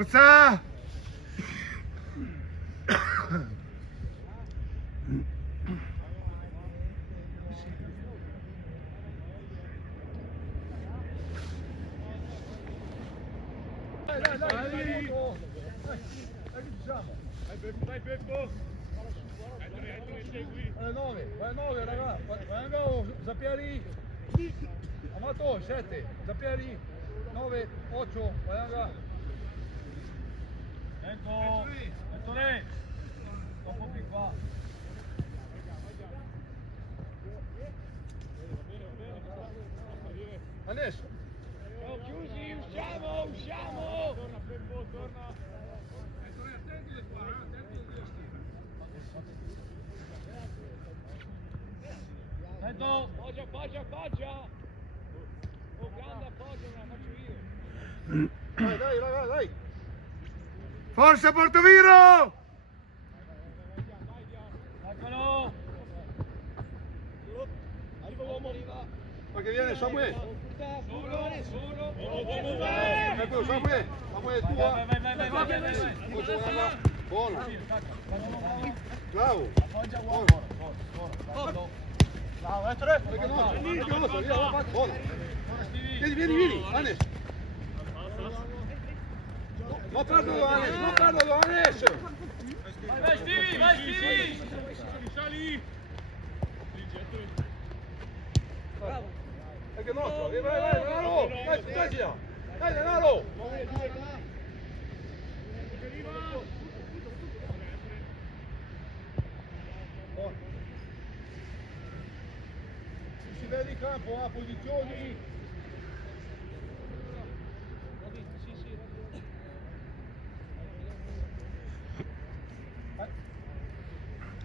Forza! Dai Peppo! Vai 9 ragazzi, vai Zapieri! Amato, 7, Zapieri! 9, 8, vai ragazzi! Ecco, Ettore! Un po' più qua! Adesso! Siamo chiusi, usciamo! Torna Peppo, torna! Ettore, attenti le qua, attenti le Sento! Appoggia! Oh, grande appoggio, me la faccio io! Dai ragazzi, dai! Forza Portoviro! Eccolo! Arriva l'uomo! Ma che viene Samuele! Solo! Ecco Samuele! Samuele tua! Vai! Buono! Bravo! Buono! Bravo, Ettore! Perché no? Buono! Vieni, Anes! Non perdo Anes! Vai Stevie! Sali! Bravo! Perché nostro! Vai, Denaro! Dai, Stasia! Dai, Denaro! Si vede in campo, posizioni!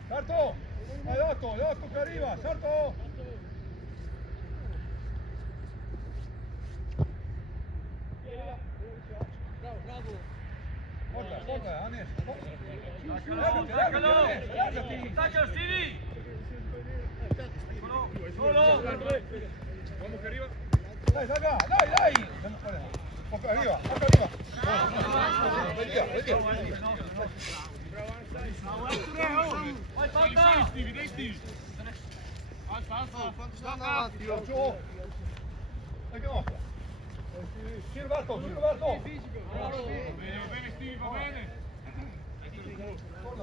Sarto! Vai 8 che arriva! Sarto! Forza, Anes! Largati! Taccalo Stevie! Solo! Uomo che arriva! Dai, dai! Poco arriva! Vai via! Vai Panta! Alza! Giù! E che nostra? Silvato! Bene Stevie, va bene!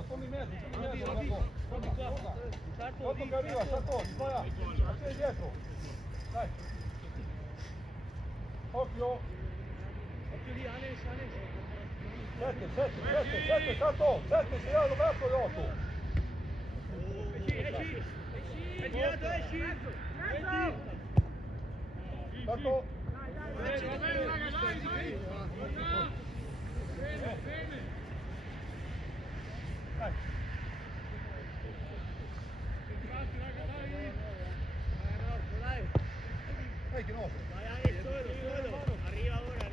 Torna in mezzo! Sarto che arriva, Sarto! Spara! Attenti dietro! Dai! Occhio! Lì, Anes! 7, Sarto! 7, sei all'aperto e 8! È girato, esci! Sarto! Bene, raga, dai! Bene! Dai! Dai che nostro! Arriva ora!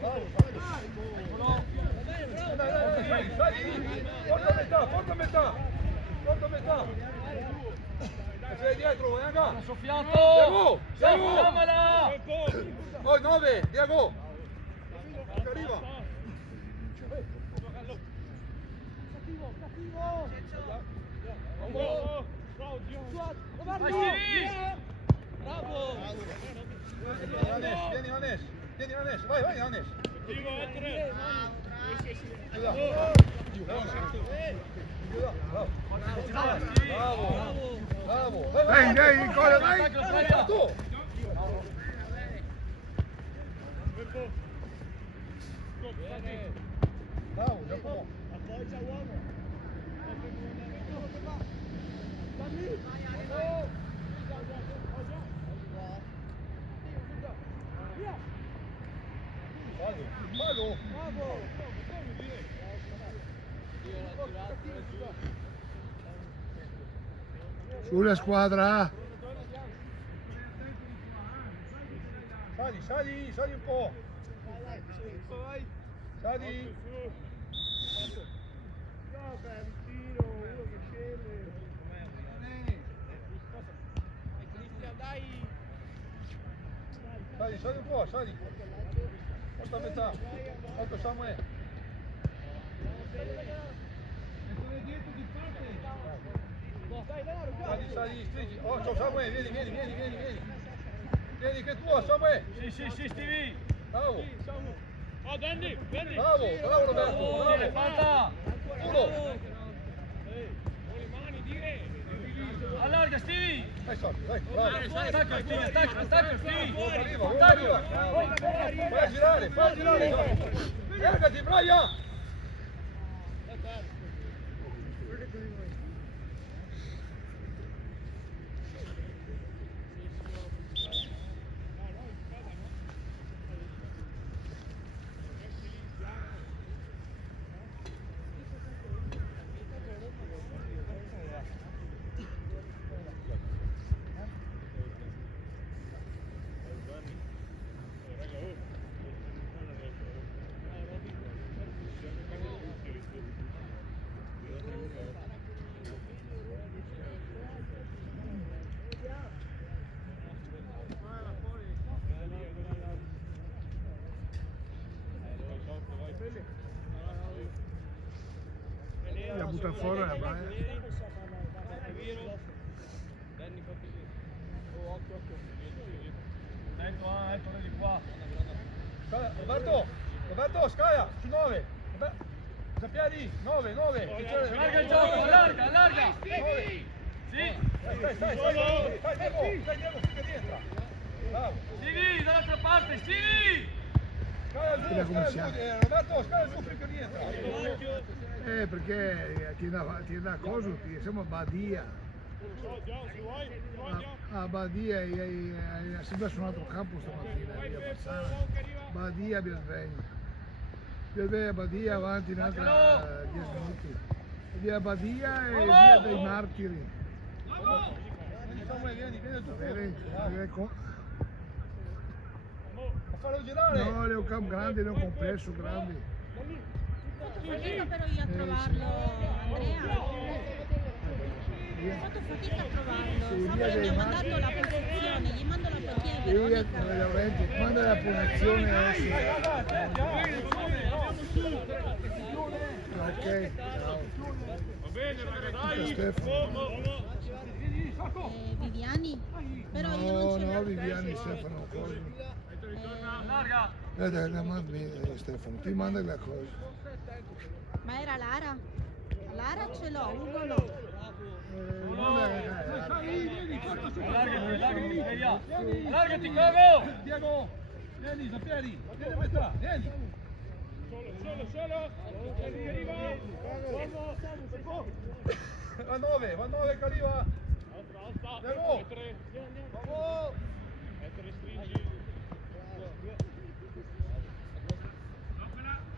Vai! Bravo! Porta metà! Sei dietro, raga! Soffiato! Diego! Dammela! Oh, 9, Diego! Che arriva! Vai Stevie! Bravo! Vieni Anes, vai Anes! Bravo! Dai, Nicola, dai! Tu! Bravo, Giacomo! Appoggia uomo! Fallo! Sulla squadra! Sali un po'! Sali! Sali un po', sali. Porta a metà. Porta Samuele. Mettone dietro di parte. Sali, stringi. Oh, ciao Samuele, vieni. Vieni che è tua, Samuele. Sì, Stevie! Bravo. Oh, Danny, Danny. Bravo Roberto. Bravo. Falta! Uno. Con le mani, dire. Allarga, Stevie! Dai, bravo. Stacca, Stevie! Arriva. Fai a girare. Ergati, Brian. La butta fuori la vai. Ecco di qua. Roberto, scala, su 9. Zappiadi, 9. Allarga il gioco, allarga! 9. Sì! Stai, Diego, finché rientra. Bravo. Stevie, dall'altra parte, Stevie! Scala giù, Roberto, scala giù finché rientra. Perché ti dà cosa? Siamo a Badia. A Badia è sempre su un altro campo stamattina. Via Bassana. Badia, Biasvegno. Biasvegno, Badia, avanti in altra 10 minuti. Via Badia e via dei Martiri. Vieni tu. Vedi? Fallo girare. No, è un campo grande, è un complesso grande. Fatica però io a trovarlo, Andrea. Ho fatto fatica a trovarlo. Samuele mi ha mandato la posizione, gli mando la posizione Io Veronica. manda la punizione adesso. Ok, Va bene, raga, dai. Stefano. Viviani? Però io non No, ce l'ho. no, Viviani, Stefano, cosa? Allarga! La mandi Stefano, ti manda la cosa. Ma era Lara? Lara ce l'ho, Ugo no. Allargati, Cogo! Diego, vieni, Zappiadi, vieni a metà, vieni. Solo. Arriva. Va 9 che arriva. Diego. Bravo.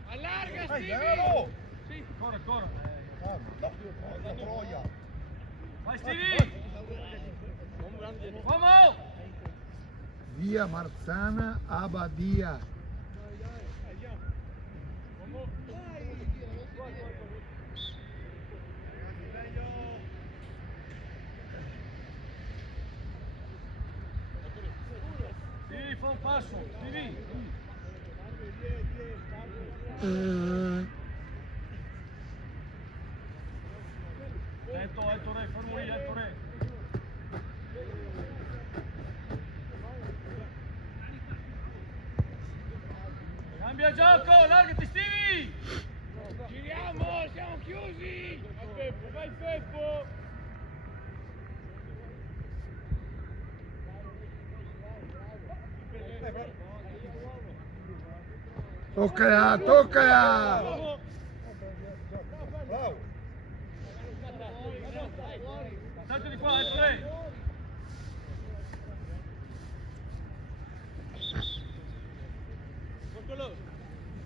Allarga, Dai, Stevie. Diego. Ancora! La troia. Vai, Stevie! Uomo! Via Marzana a Badia. Sì, fa un passo, Stevie! Attento, Re, fermo lì, Re! Cambia gioco, largati, Stevie! Giriamo, siamo chiusi. Vai Peppo. Toccala! Bravo. Tanto di qua, Re!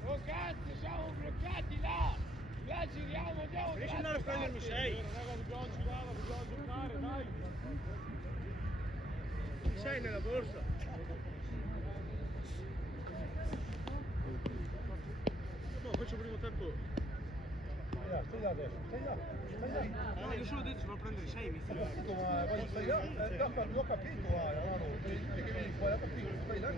Oh cazzo, siamo bloccati là. Là giriamo, andiamo. Riesci ad andare a prendermi 6? Raga, dobbiamo girare, dobbiamo giocare, dai. 6 nella borsa. No, faccio primo tempo. Stai là adesso, stai là. Io solo detto sono a prendere 6 Ho capito, ma vai, stai là. L'ho capito, Romano. Che vieni qua, ho capito, stai là.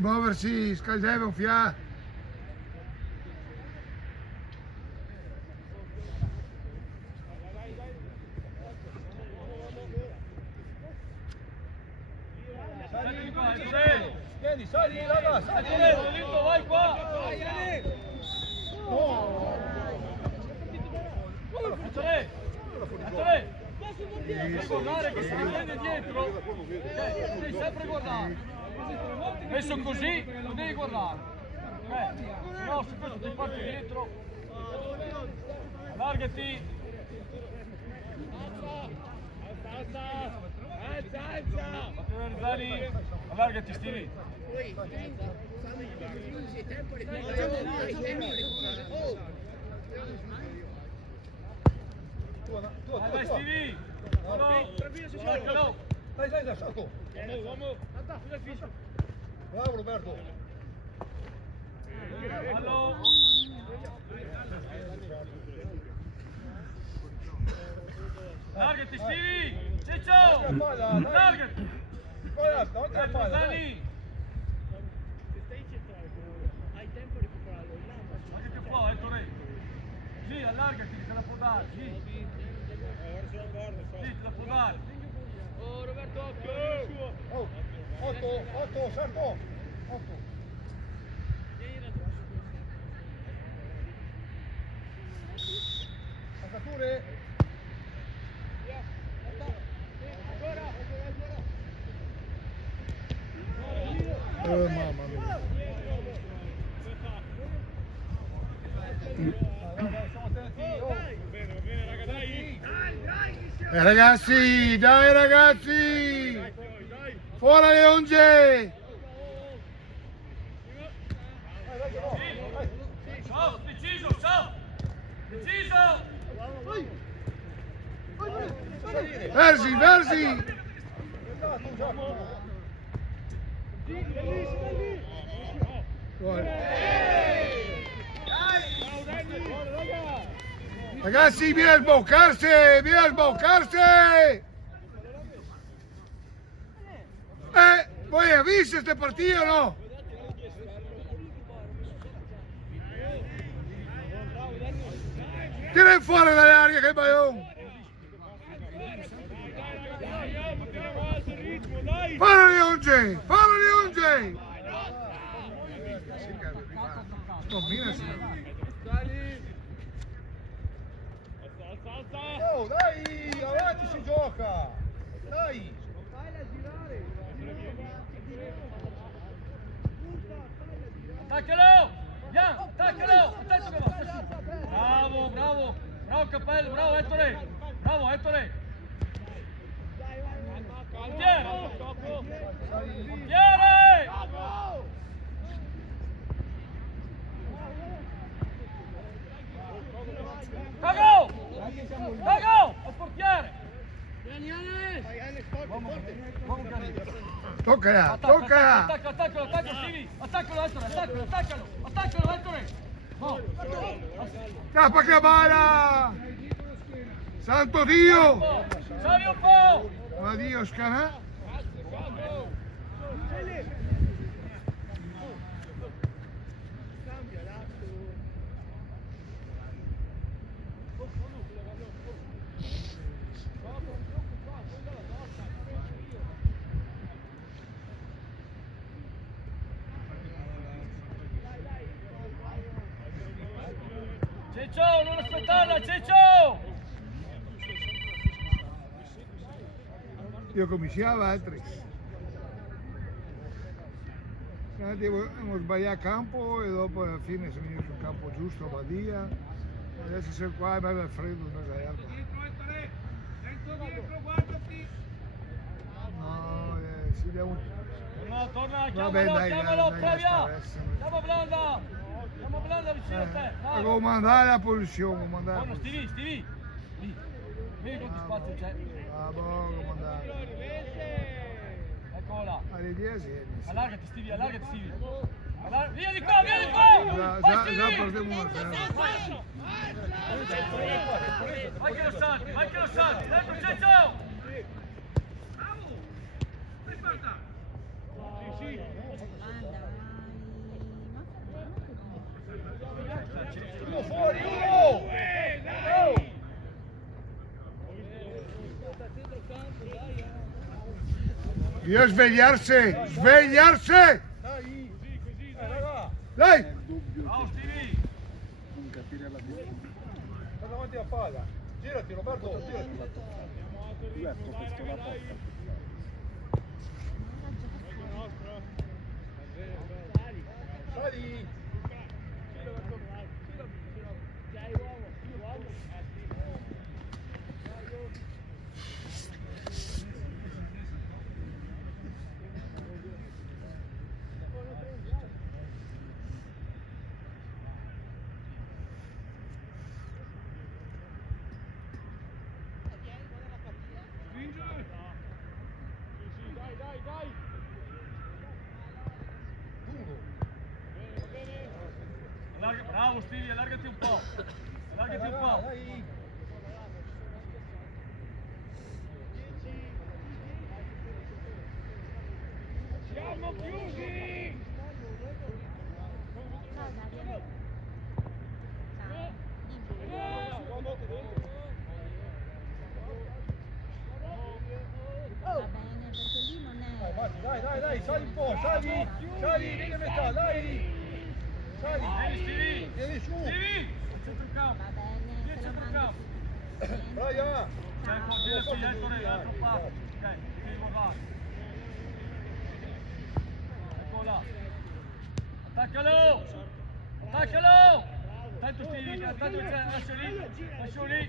Muoversi, scaldare un fiato. Sali, qua, Ettore. vieni, sali, là, sali. Lolito, vai qua! No. Ettore! Ettore! Devi guardare che se ti prende dietro, devi sempre guardare. Messo così, non devi guardare. Se no, se questo ti parte dietro, allargati. Alza! Fatti vedere Zani, allargati Stevie. Vai Stevie! Staccalo! Dai, lasciato. Bravo Roberto. Fallo! Allargati Stevie! Ciccio! Allargati! Poi là, davanti alla palla. dai. Zani! Anche più qua, Ettore! Sì, allargati, te la può dare, sì! Sì, te la può dare! Oh Roberto, occhio! Oh, 8, Sarto. 8. Passature. Mamma mia. Dai, stiamo attenti. Oh. Bene, raga, dai! Ragazzi, dai ragazzi! Fuori le onge! Dai, no. Dai. Ciao, deciso, ciao! Deciso! Versi! Esatto, Giacomo. Ragazzi, viene a sboccarsi! Viene a sboccarsi! ¿Voi hai visto este partido o no? Tira fuori dall'aria che il ballon! Fallo le onge! Fallo le onge! Combina, Oh, dai, avanti si gioca. Dai. Attaccalo! Jan, attaccalo! Attento che va, sta su! Bravo, bravo! Bravo Cappello, bravo Ettore! Bravo Ettore! Portiere! Portiere! Cago! Cago! Al portiere! Toccala, Attacca, toccala! attaccalo, Stevie! Attaccalo, Ettore, attaccalo, Ettore! No! Tappa che bala! Santo Dio! Sali un po'! Ma Dio scanà! Ciccio, non aspettarla, Ciccio! Io cominciavo altri. Abbiamo sbagliato campo e dopo alla fine siamo venuti sul campo giusto, Badia. Adesso sei qua e bello freddo, non è erba. No, si devo... Torna, Vabbè, chiamalo, dai, chiamalo, dai, Previa! dai, Chiama Blanda! Chiama Blanda vicino a te. A Dai. comandare la posizione, comandare la Buono, posizione. Stevie. Lì. Vedi quanto spazio c'è. Ah, buono, comandare. Eccola. Alle 10 Allargati Stevie. Via di qua, via di qua! già Vai Stevie! partiamo una Sempre, Vai che lo salti, dai Vincenzo! Uno fuori, uno! Dio svegliarsi! Svegliarsi! Dai! Raga! Dai! Bravo Stevie! Sta davanti alla palla! Girati Roberto, girati! Sali! Bravo Stevie, allargati un po'. Allargati un po'. Dai! Siamo chiusi! Ciao Dario. Ciao. Dimmi. Va bene, perché lì non è... Dai, sali un po', sali, vieni a metà, dai! Sali, Vieni Stevie! vieni su! Stevie! Centro in campo! Va bene, Vieni te lo centro in mando. campo! Brian! C'è un po' di Stevie, l'altro parte. Ok, devi guardare. Eccola! Attaccalo! Attaccalo! Tanto Stevie, tanto c'è, lascio lì!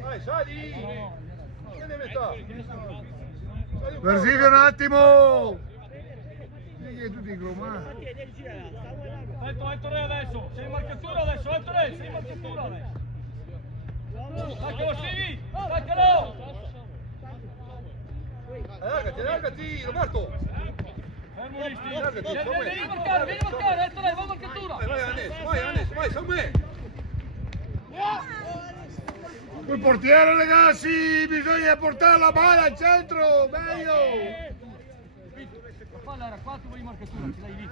Dai, sali! Vieni a metà! Sali un po'. Versivi un attimo! Che tutti i cromati. Aspetta, Ettore adesso! Sei in marcatura adesso, Ettore! Sei in marcatura adesso! Attaccalo Stevie! Attaccalo! Allargati, Roberto! Fermo lì Stevie! Allargati, Vieni a marcare, Ettore! Vai in marcatura! Vai Anes, Samuel! Il portiere ragazzi, bisogna portare la palla al centro, meglio! La palla era qua, tu vai in marcatura, ce l'hai lì.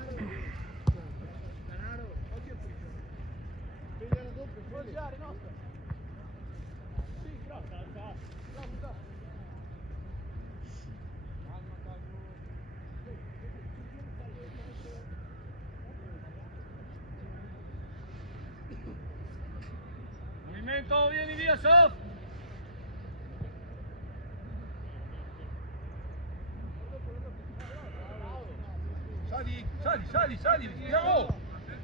Movimento, vieni via, Sof! Sali! Andiamo!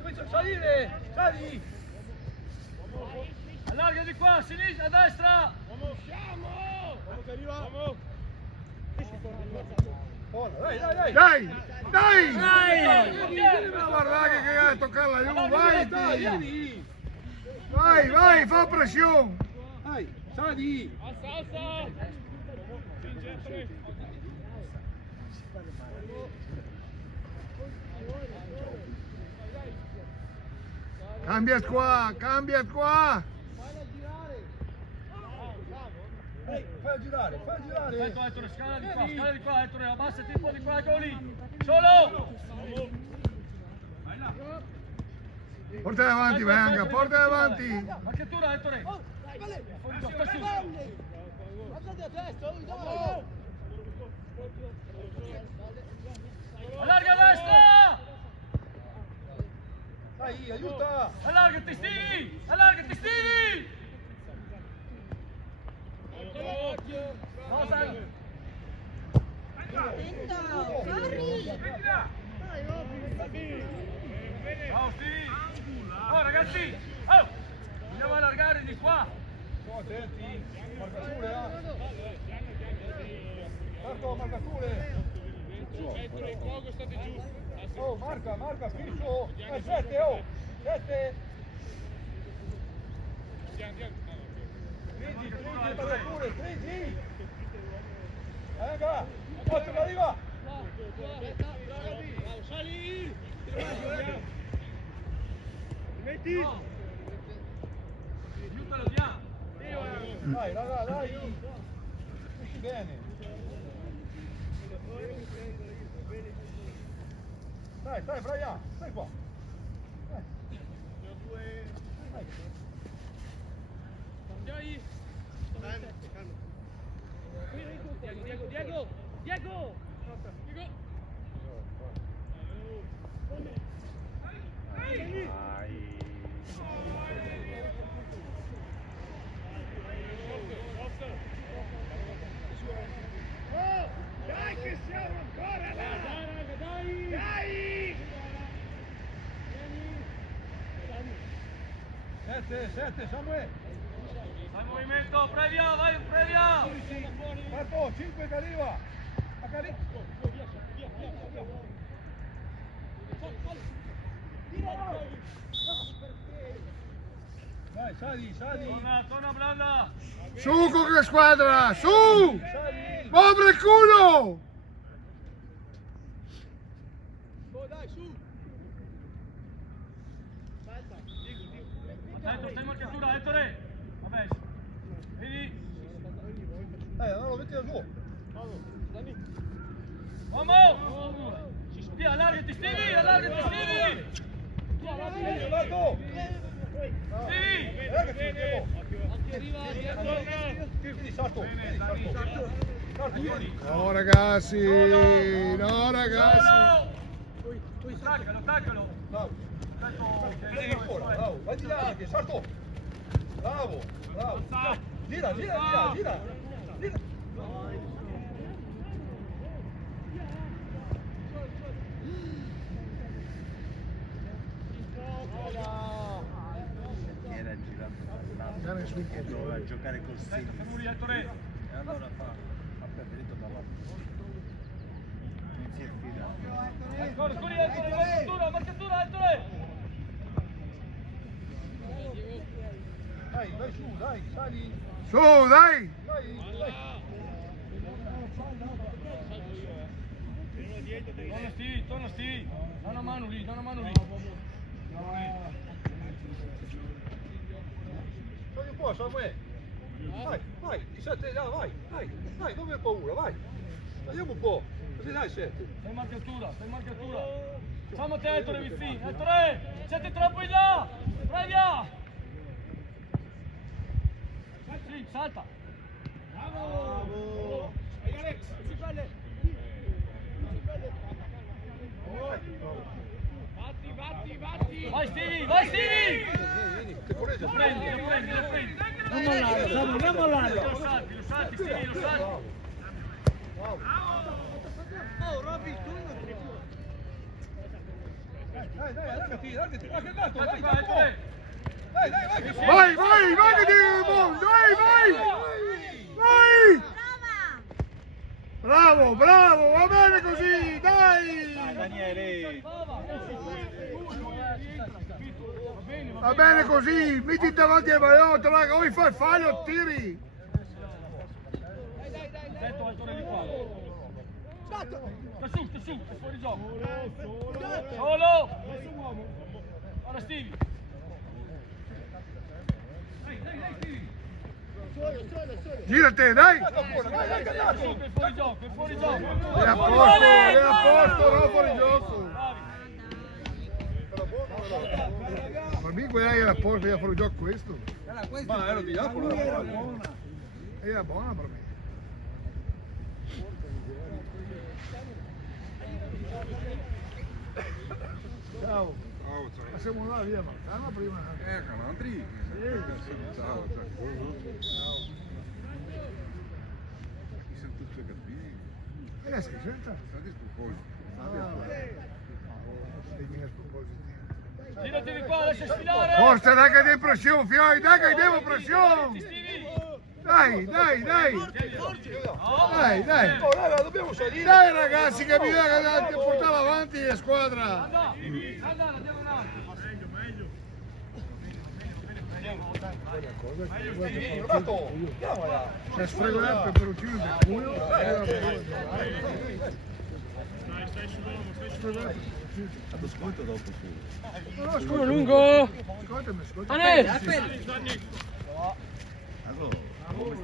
Comincia a salire! Sali! Allarga di qua, a sinistra, a destra! Siamo! Vamos che arriva! Vamos! Buona, dai! Dai! Dai! Ma guarda che cagare a toccarla giù, vai! Vieni! Vai, fa pressione! Dai, sali! Alza! Spingi Ettore! Cambia qua! Fai girare! Aspetta Ettore, scala di qua Ettore, abbassati un po' di qua, eccolo lì! Solo! Porta avanti, venga, porta avanti! Marcatura Ettore! Fuori qua, sta su! Allarga a destra! Dai, aiuta! Allargati Stevie! Cosa? Attento, corri! Ciao Stevie! Oh ragazzi! Oh! Dobbiamo allargare di qua! Sto attenti! Marcature! Marco, marcature! Ettore, poco state giù! Oh, marca, fisso. 7, oh. 7. Stringi, pure, stringi. Venga, 8 che arriva. Sali! Metti! Aiutalo, via! Dai, raga, dai. Finisci bene. Dai, Brian, stai qua. Dai. Dai! Diego! Oh, dai che siamo ancora là! Dai! 7, Samuele. Vai movimento, previa, vai, previa! 4, 5 che arriva. A carico. Dai, sali. Torna blanda! Su con la squadra, su! Sali. Muove il culo! Dai, su! Attento, stai in marcatura, Ettore! Vabbè, vedi? Allora mettila giù. Vamos! Via, allargati, Stevie, allargati, Stevie! Lato. Stevie! Ragazzi, Diego. Arriva, Vieni, salto. No ragazzi, no ragazzi. Solo! Attaccalo! Bravo. Vieni fuori, bravo. Vai di là, che salto. Bravo. Gira. Era girato Andare sul e doveva giocare col Aspetta, fermo lì, Sinis Ettore! e allora ha preferito dalla non si è fidato. Corri, Ettore, marcatura, Ettore! Vai su, dai, sali. Su, dai! Dai. Torna Stevie! Da una mano lì! Sali un po', Samuele. Vai, i 7 là, vai, non mi hai paura, vai. Andiamo un po', così dai 7. Stai in marcatura! Facciamo te, Ettore, vicino! Ettore! Siete troppo in là! Previa! Sì, salta! Bravo! Alex! Batti! Vai Stevie! Vieni, che corregge. Lo prendi! Non mollarlo, Samu, non mollarlo! Lo salti, Stevie, lo salti! Dai, allargati, anche andato, Aspetta vai, qua, Ettore! Vai, che si Vai che devi mondo! Vai! Bravo, va bene così, dai! Dai Daniele! Va bene così, metti davanti al baiotto, raga, o fai il fallo, tiri! Attento, Ettore di qua! Sta su, è fuori gioco! Solo! Ora Stevie! Girate, dai! Sta su, che è fuori gioco! È a posto, no, fuori gioco! Ma mi guardai era a posto, era fuori gioco questo? Ma ero di Napoli, Era buona per me. Ciao. Ma siamo là via Marcana prima. Andri. Ciao. Chi sono tutti i cattivi? E la scritta? State spropositi. Dei miei spropositi. Girati di qua, lascia sfilare! Forza, dai che hai pressione, fioi, dai che hai pressione! Stevie! Dai, dai, dai! Dai, dai! Oh, raga, dobbiamo salire. Dai ragazzi che bisogna portare avanti la squadra! Andala, andiamo avanti. Se sfregolare per peperoncino del culo, Ascolta dopo su. Uno lungo. Ascoltami, ascoltami. Anel! Allora, come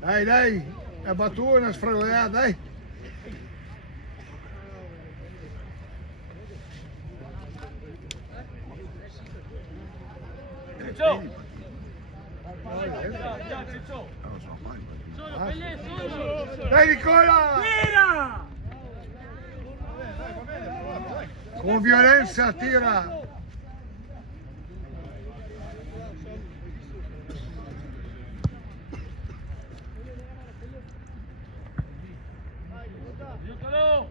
Dai, dai, è battuta una sfregolata, dai. Ciccio! Non so mai. Dai Nicola! Con violenza tira! Aiutalo!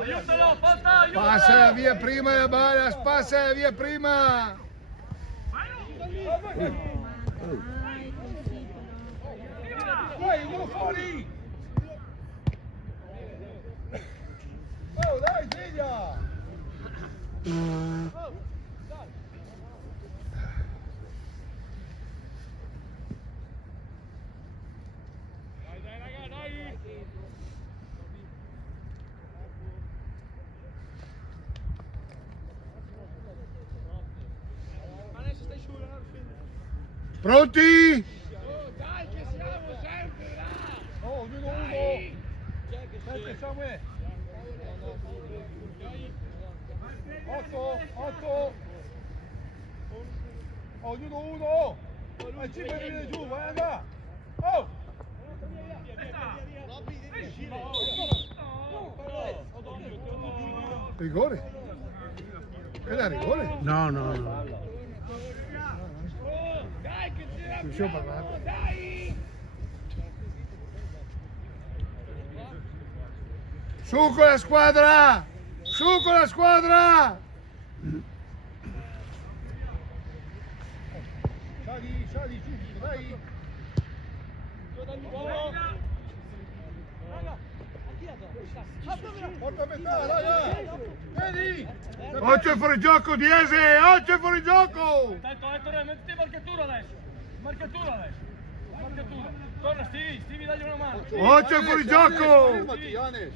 Aiutalo, falta, aiutalo! Passa via prima la balla, passa via prima! Vai, uno fuori! Oh, dai, sveglia! Dai, raga, dai! Pronti? Oh, dai, che siamo sempre là! Oh, ognuno uno! Dai! Sette, Samuel! 8, 8! Ognuno uno! Vai, 5 viene giù, vai andare! Oh! Rigore? Era rigore? No, no, no. Oh, dai, che ce Non ci ho parlato. l'abbiamo! Dai! Su con la squadra! Su con la squadra! Sali, sali, giù, dai! Porta a metà, dai! Vieni! 8 è fuori gioco, Diese! 8 è fuori gioco! Attento, Ettore, mettiti in marcatura adesso. Marcatura adesso. Marcatura. Torna, Stevie, dagli una mano. 8 è fuori gioco! Fermati, Anes!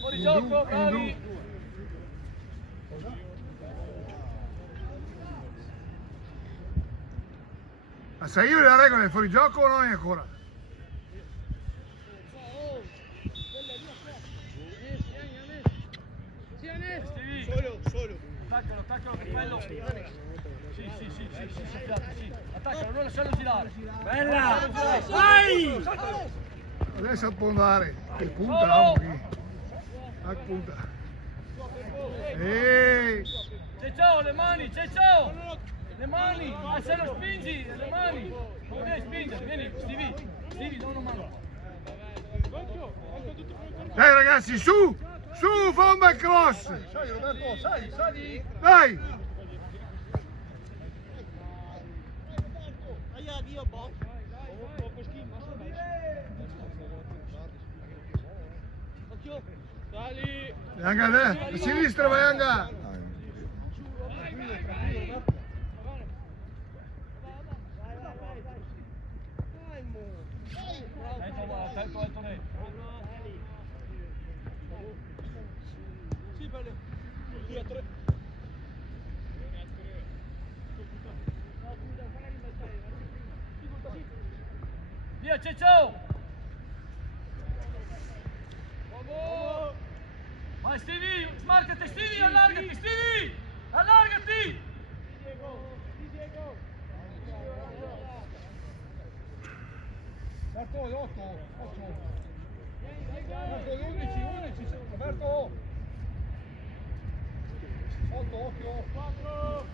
Fuori gioco, bravi. Ma sai io le regole fuori gioco o non è ancora? Stevie. Attaccalo, che bello. Sì, attaccalo, non lasciarlo girare. Bella! Vai! Adesso può andare. Che punta, amo qui. A punta. Ehi! Ceccio, le mani, Ceccio! Le mani! Ma se lo spingi, le mani! Non devi spingere, vieni, Stevie, non mano. Dai ragazzi, su! Su, fa un bel cross! Sali, Roberto, sali, sali! Dai! Sali! Anga, a sinistra vai Anga! Via Ceccio! Vai Stevie, smarcati Stevie, allargati Stevie! Allargati! Roberto, 8. Roberto, 11, Roberto! 8, occhio! 4!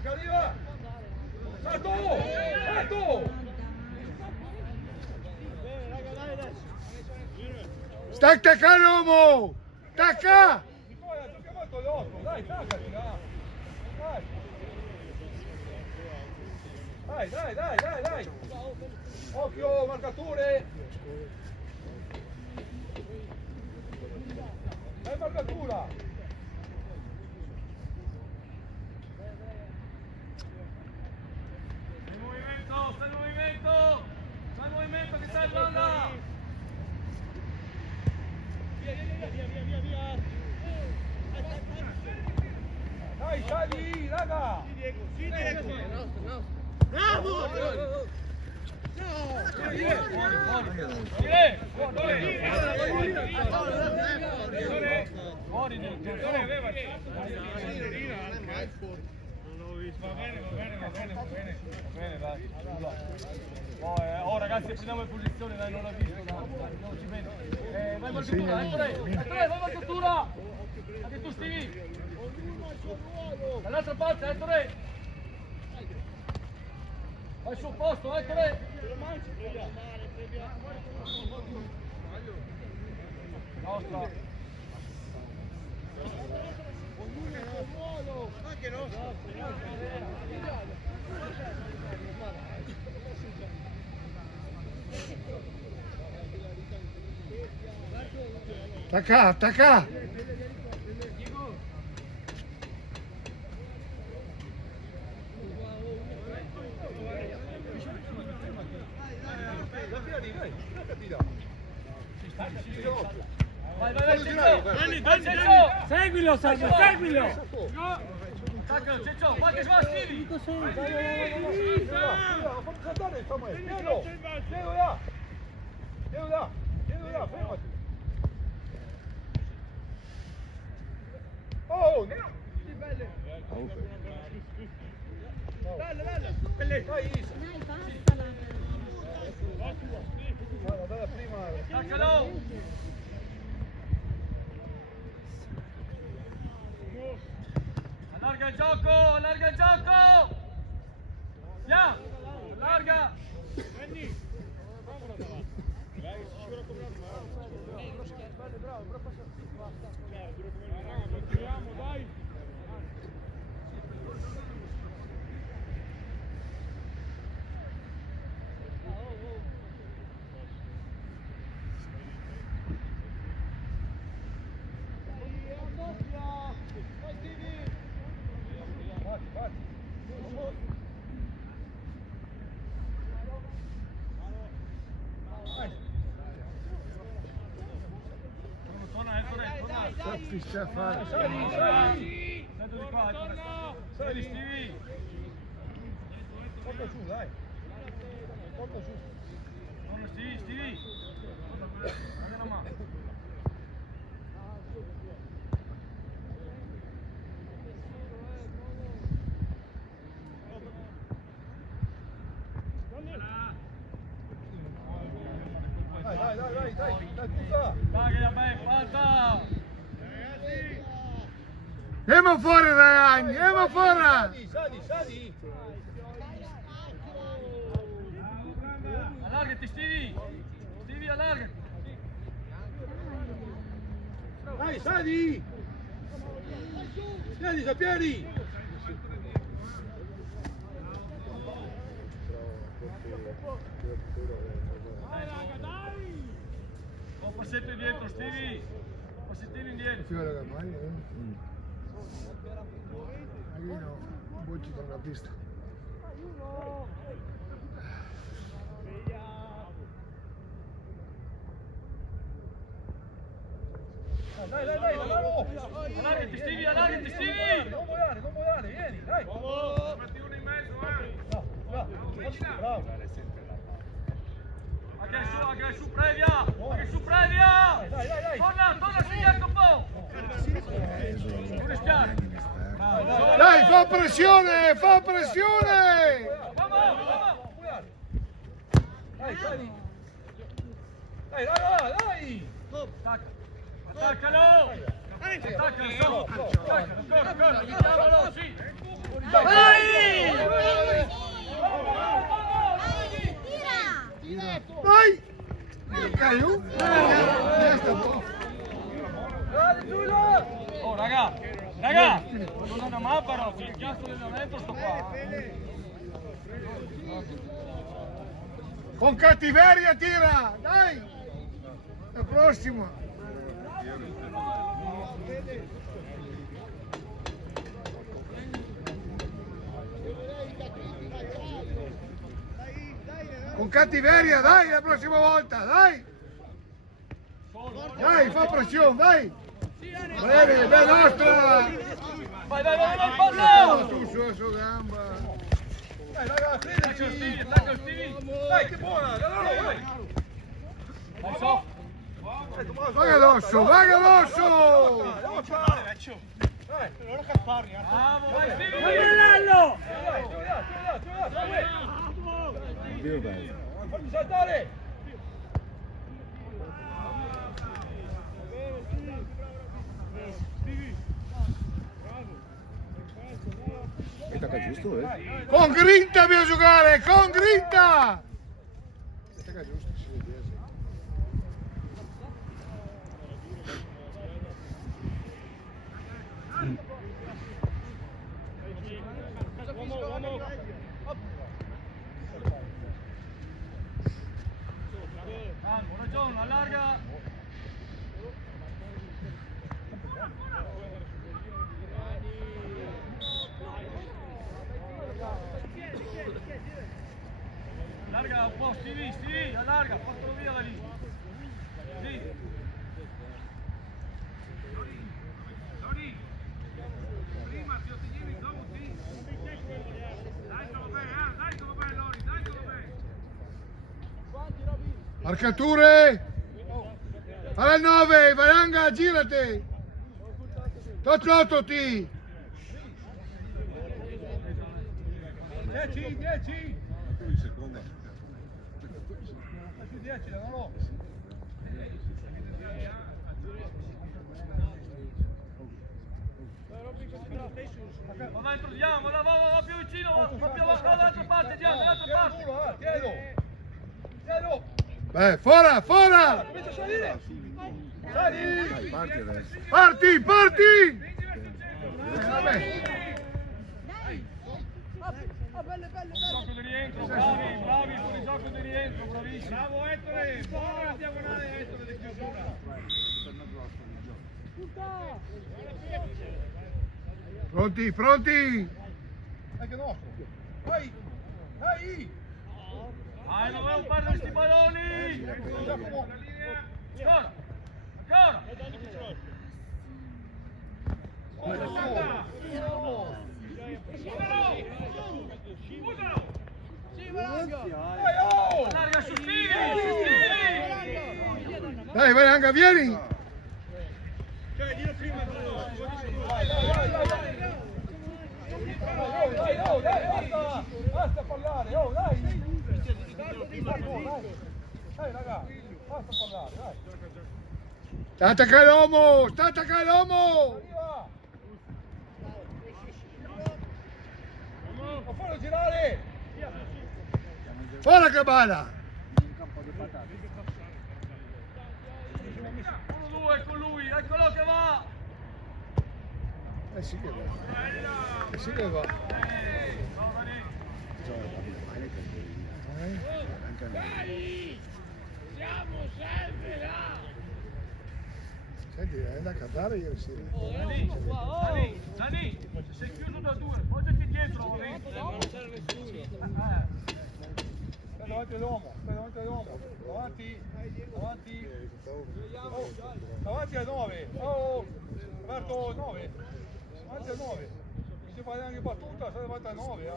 Che arriva! Certo! Stai attaccando, uomo! Tacca! Nicola, ti ho chiamato l'8, dai, taccati, là! Dai! Occhio, marcature! Dai, marcatura! Stai in movimento che stai andando! Dai, sali, raga! Oh ragazzi, prendiamo le posizioni, dai, non l'ha visto, non ci vede. Vai marcatura, Ettore, vai marcatura! Anche tu Stevie! Dall'altra parte, Ettore! Vai sul posto, Ettore! Nostra! Attacca! Vai, Ceccio! Seguilo, Sergio, seguilo! Taccalo, Ceccio, vai che va, Stevie! Tienilo là, fermati! Oh, no! Bella! Dai, Isa! Bella prima! Taccalo! Allarga il gioco! Via! Allarga! Sta a fare. Sali! Sento di qua, sali Stevie! Porta giù, dai! Porta giù! Buono Stevie! Dai una mano! Dai, tutta! Dai che vabbè, falta! Andiamo fuori ragazzi, andiamo fuori! Sali! Allargati Stevie! Stevie allargati! Dai, sali! Vieni, Sappieri! Un passetto indietro Stevie! Un passettino indietro! Fiore la maglia, Marino, bocci con la pista. dai, lavoro! Allargati, Stivi, allargati, Stivi! Non muoiare, vieni, dai! Metti uno in mezzo, Bravo! Anche su previa! Dai! Torna, Sigliaco un po'! Non rischiare! Dai, fa pressione! Vamos! Dai! Attaccalo! Attaccalo, corri, chiamalo, sì! Vai! Vai! Caiu? Oh raga, non è una mappa, no, che cazzo di allenamento sto qua? Con cattiveria tira! Dai! La prossima! Con cattiveria, dai, la prossima volta, dai! Dai, fa pressione, dai! Bene, bella nostra! Vai, palla! Tu sulla sua gamba! Dai ragazzi, Attacca il Stivi! Dai, che buona! Dai! Dai, so! Vai addosso! Dai! Bravo, vai Stivi! Fammi saltare! Con grinta bisogna giocare, con grinta! Attacca giusto, si vede. Calmo, ragione, allarga! Allarga un po', Stivi, allarga, portalo via da lì! Sì! prima ti ottenevi dovuti. Dai come Lori, dai come. Marcature! Alla 9, Valanga, girati! Toti! 10! Tu in seconda. Più 10, lavoro! Va dentro, Diamo, va più vicino, va più dall'altra parte, Diamo, dall'altra parte! Tienilo! Beh, fuori! Comincia a salire! Sali! Dai, parti adesso. Parti! Gioco di rientro, bravi con il gioco di rientro, bravissimi! Bravo Ettore, buona diagonale Ettore di chiusura. Pronti! Dai che nostro! Vai! Dai, non volevo perdere questi balloni! Giacomo! Ancora! Vai, oh! Allarga su Stivi! Dai, Valanga, vieni! Dai, basta parlare, oh, dai! Dai, raga, basta parlare, dai! Sta attaccando l'uomo! Arriva! Non farlo girare! Fuori la cabana! 1-2 con lui, eccolo che va! Sì che va. Bravo Dani! Anche a me. Siamo sempre là. Senti, è da cantare ieri sera. Dani, se sei chiuso da due, poggiati dietro, va bene? Non c'era nessuno. Stai davanti all'uomo, davanti! Davanti a 9. Oh, Roberto 9. Davanti a 9. Se fai anche battuta, sei davanti a 9.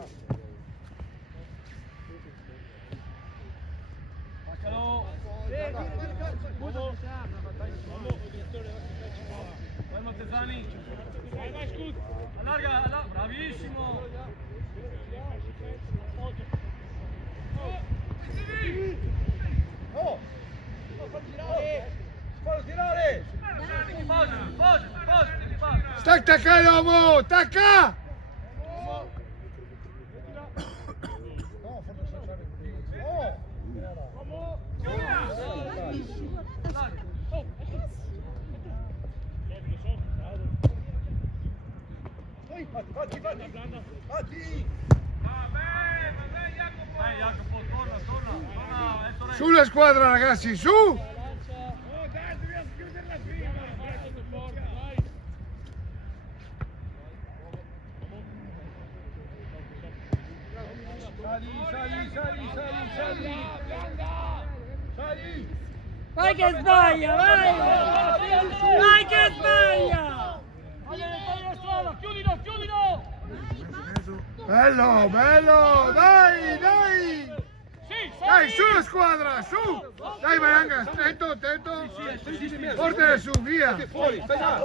Fallo. Fermo Tezzani. Vai, scusa. Allarga, bravissimo. No! Fallo girare! Pausa. Sta attaccando, uomo! Attacca! No, forse saltare qui. No! Fatti! Dai Jacopo, torna, Ettore. Sulla squadra, ragazzi, su! Oh, dai, dobbiamo chiuderla prima. Dai. Sali! Vai che sbaglia, vai! Vai che sbaglia! Chiudilo! Bello, dai! Dai, sulla squadra, su! Dai, Maranga, attento! Portala su, via! Fuori, stai là!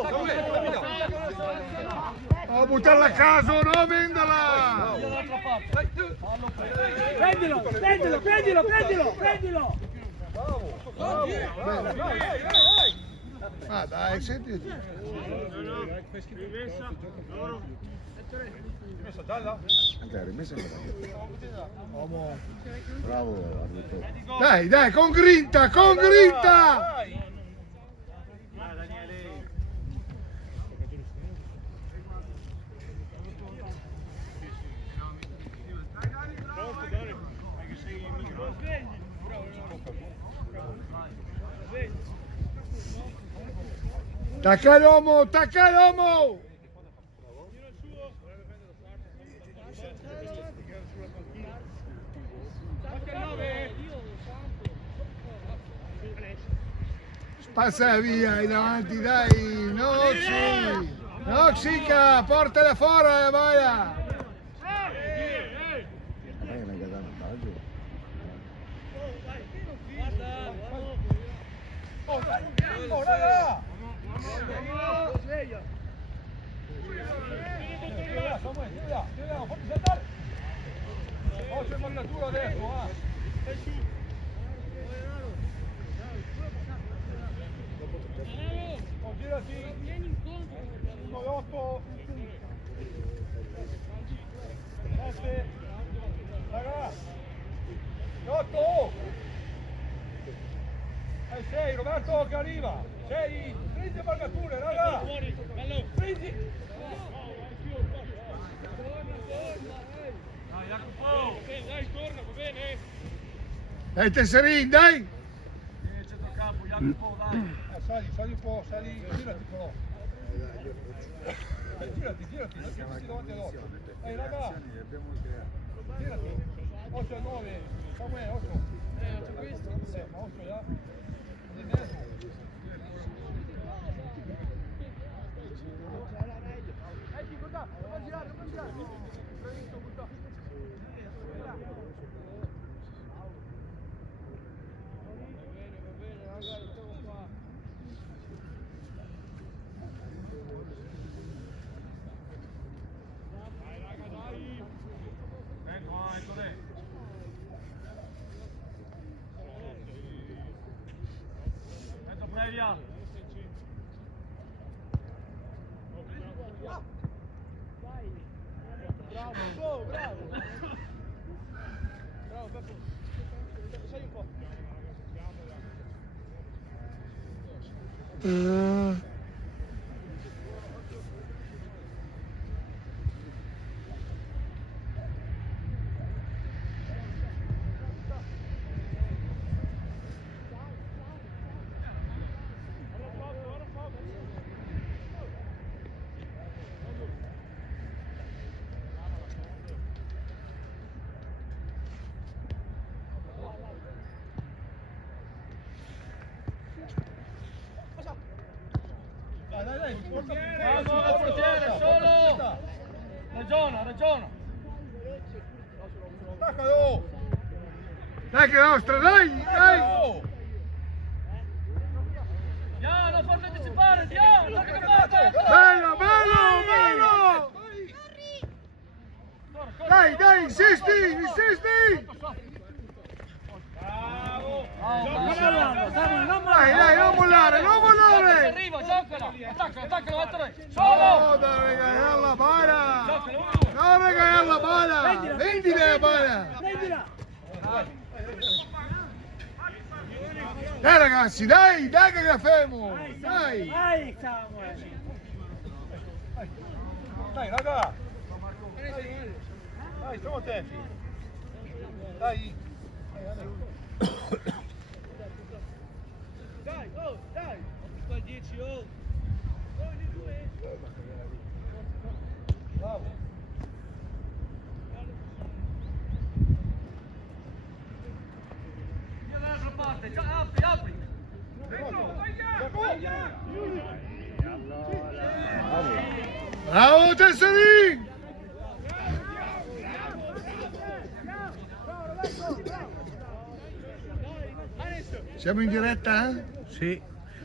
Oh, buttarla a caso, no, vendala! Prendilo! Bravo! Dai! Ah, dai, senti. Rimessa gialla? Anche rimessa in Uomo. Bravo arbitro. Dai, con grinta! Dai! Tacca l'uomo! Passa via, davanti, dai! Noxica, portala fuori la boia! Non è che dà vantaggio. Oh, raga! Tira, fammi saltare! Oh, c'è marcatura adesso, Oh, girati! 8 7 raga! 8 6 Roberto che arriva! 6 prendi marcature, raga! Prendi! Dai Jacopo. Dai, torna, va bene? Dai, Tesserin, dai! Centrocampo, Jacopo, dai. Sali un po', girati però! Girati, non ti metti davanti all'occhio! Ehi raga! Girati! 8 a 9, Samuele, 8! Ma 8 già! Di mezzo! Ettore. Dentro previa. Bravo! Bravo, Peppo! Sai un po'! Vamos al portiere, solo! Ragiona! Attaccalo! Dai che è nostra, dai! Diano, forza anticipare, Diano! Tocca che parte! Bello! Dai, insisti! Dai, non mollare! Arriva, giocala! Attaccalo, vattene! Solo! No, regalare la pala! Giocalo, No, regalare la pala! Vendila la pala! Prendila! Dai ragazzi, dai che la fermo! Dai! Vai Samuel! Dai, raga! Dai, stiamo attenti! Dai! Bravo! Via dall'altra parte, apri! Bravo Tesserin! Siamo in diretta? Sì,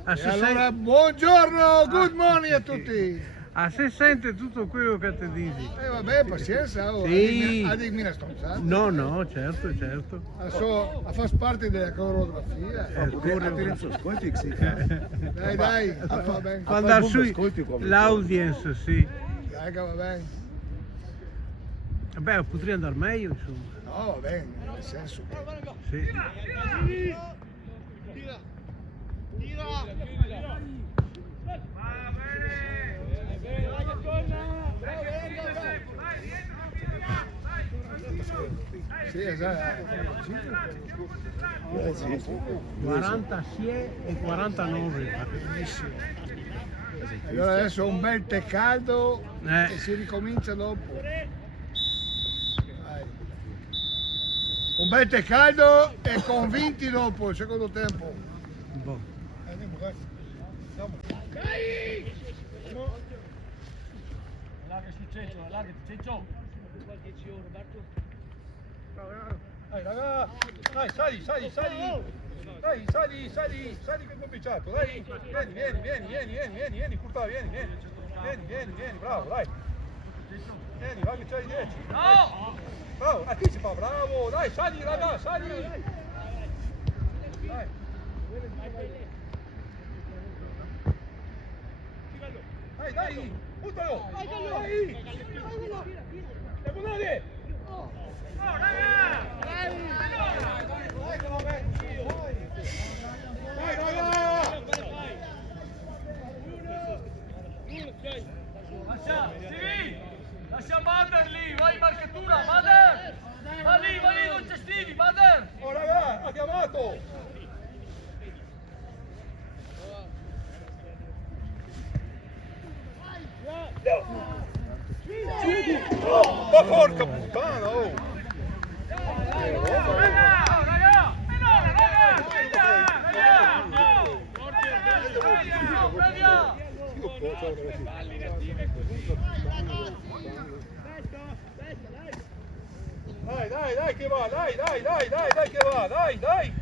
E allora buongiorno, good morning a tutti! se sente tutto quello che ti dici. Vabbè, pazienza, Sì. dimmi una stronzata. No, certo. Adesso fa parte della coreografia. Penso ascolti che si Dai, va bene. Quando ha su l'audience, sì. Dai che va bene. Beh, potrebbe andare meglio, insomma. No, va bene, nel senso. Sì. Sì, esatto. 40 sì e 49. Benissimo. Allora adesso un bel tè caldo Eh. e si ricomincia dopo. Vai. Un bel tè caldo e convinti dopo il secondo tempo. Boh. Andiamo, dai! Andiamo! Allargati, Ciccio! Dai, raga! Dai, sali! Dai, sali che è cominciato, dai! Vieni, Curtà, vieni, bravo, dai! Vieni, va che c'hai 10! No! Bravo, anticipa, bravo! Dai, sali, raga, sali! Dai! Dai! Buttalo! Dai! Dai! Dai, raga! Lascia Mader lì, vai in marcatura, Mader! Va lì, non c'è Stivi, Mader! Oh, raga, ha chiamato! Ma porca puttana, oh! Dai che va, dai che va, dai!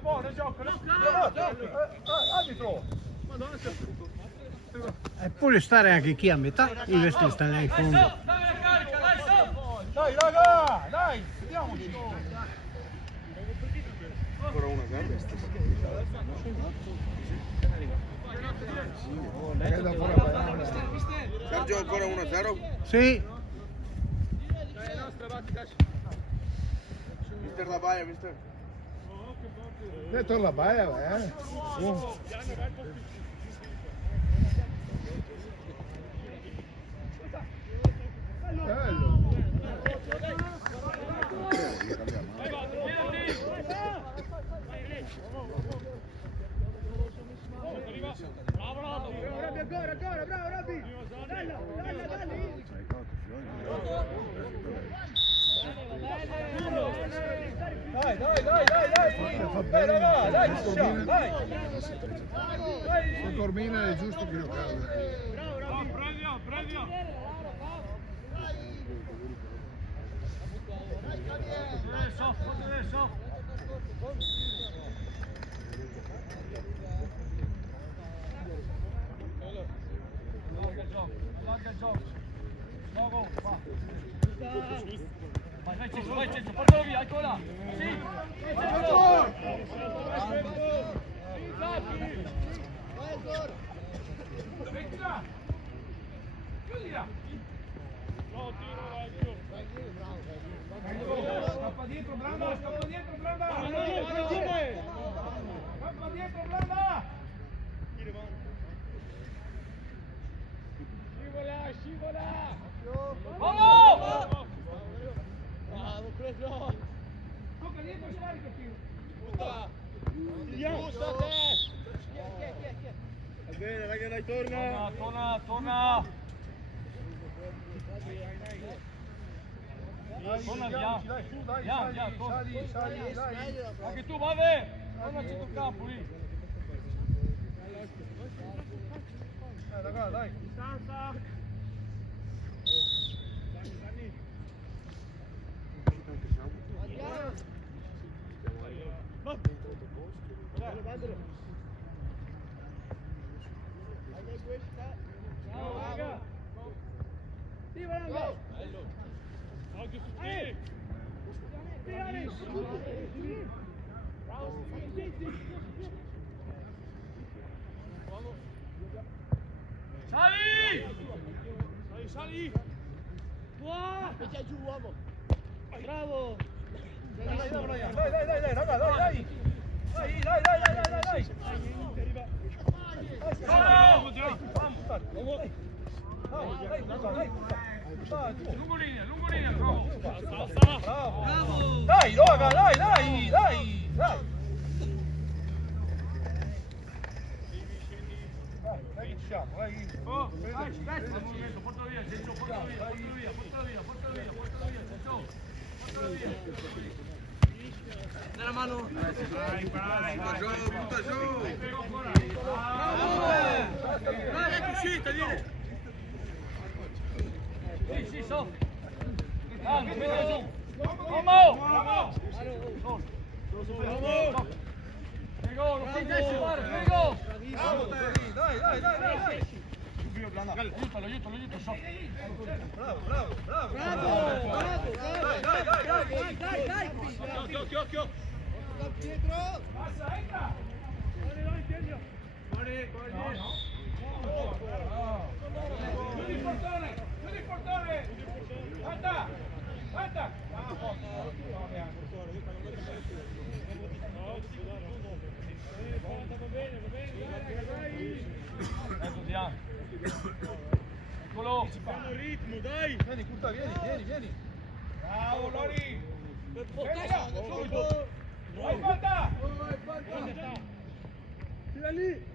Buono, gioco! Arbitro! E può stare anche chi a metà, invece sta là in fondo. Dai raga, dai, vediamoci! Ancora una gamba Sergio, ancora 1-0? Sì, Mister La Baia, mister. Detto la baia, eh? Bello. Ancora, bravo Robby! Dai! Fa bene, raga, dai, il facciamo, dai. Cormina è giusto che giocare. Previo! Adesso! Larga il gioco. Nuovo, va. Vai Ciccio, portalo via, eccola. Sì, Mettila. Chiudila. Scappa dietro, Blanda. Scappa dietro, Blanda. Scivola! Vamos! Bravo, preso! Tocca dietro, scarica più! Butta te! Va bene, raga, dai, torna! Torna via! Via, torna! Sali, dai! Anche tu, Bave! Tornaci sul campo, lì! Raga, dai! Distanza! Sali! Buono! Metti giù, uomo! Bravo! Dai, raga, dai! Lungolinea, bravo! Bravo! Dai, raga, dai! Dai che ci siamo, dai! Oh, dai, movimento, portalo via, Ciccio, portalo via, Ciccio! Portalo via! Dai la mano! Butta giù! Bravo! È uscita, vieni! Sì, so! Anche, mettila giù! Uomo! Prego, non ti deixi fare, prego! Bravo, dai! Aiutalo, so! Bravo! Dai! Occhio! Pietro! Passa, entra! Chiudi il portone! Aspetta! Ecco Dian. Eccolo. Fanno il ritmo, dai! Vieni, Curta, vieni! Bravo Lori. Subito! Vai Fanta. Tira lì!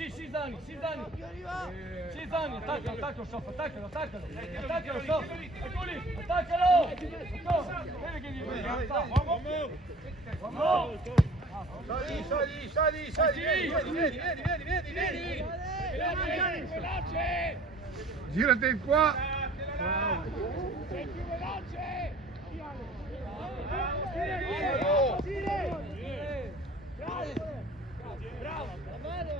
Sì, Zani, attaccalo, Sof, attaccalo, Sof, ecco lì, attaccalo! Vedi che gli Vieni! Girati qua. Sei più veloce! Bravo! Va bene!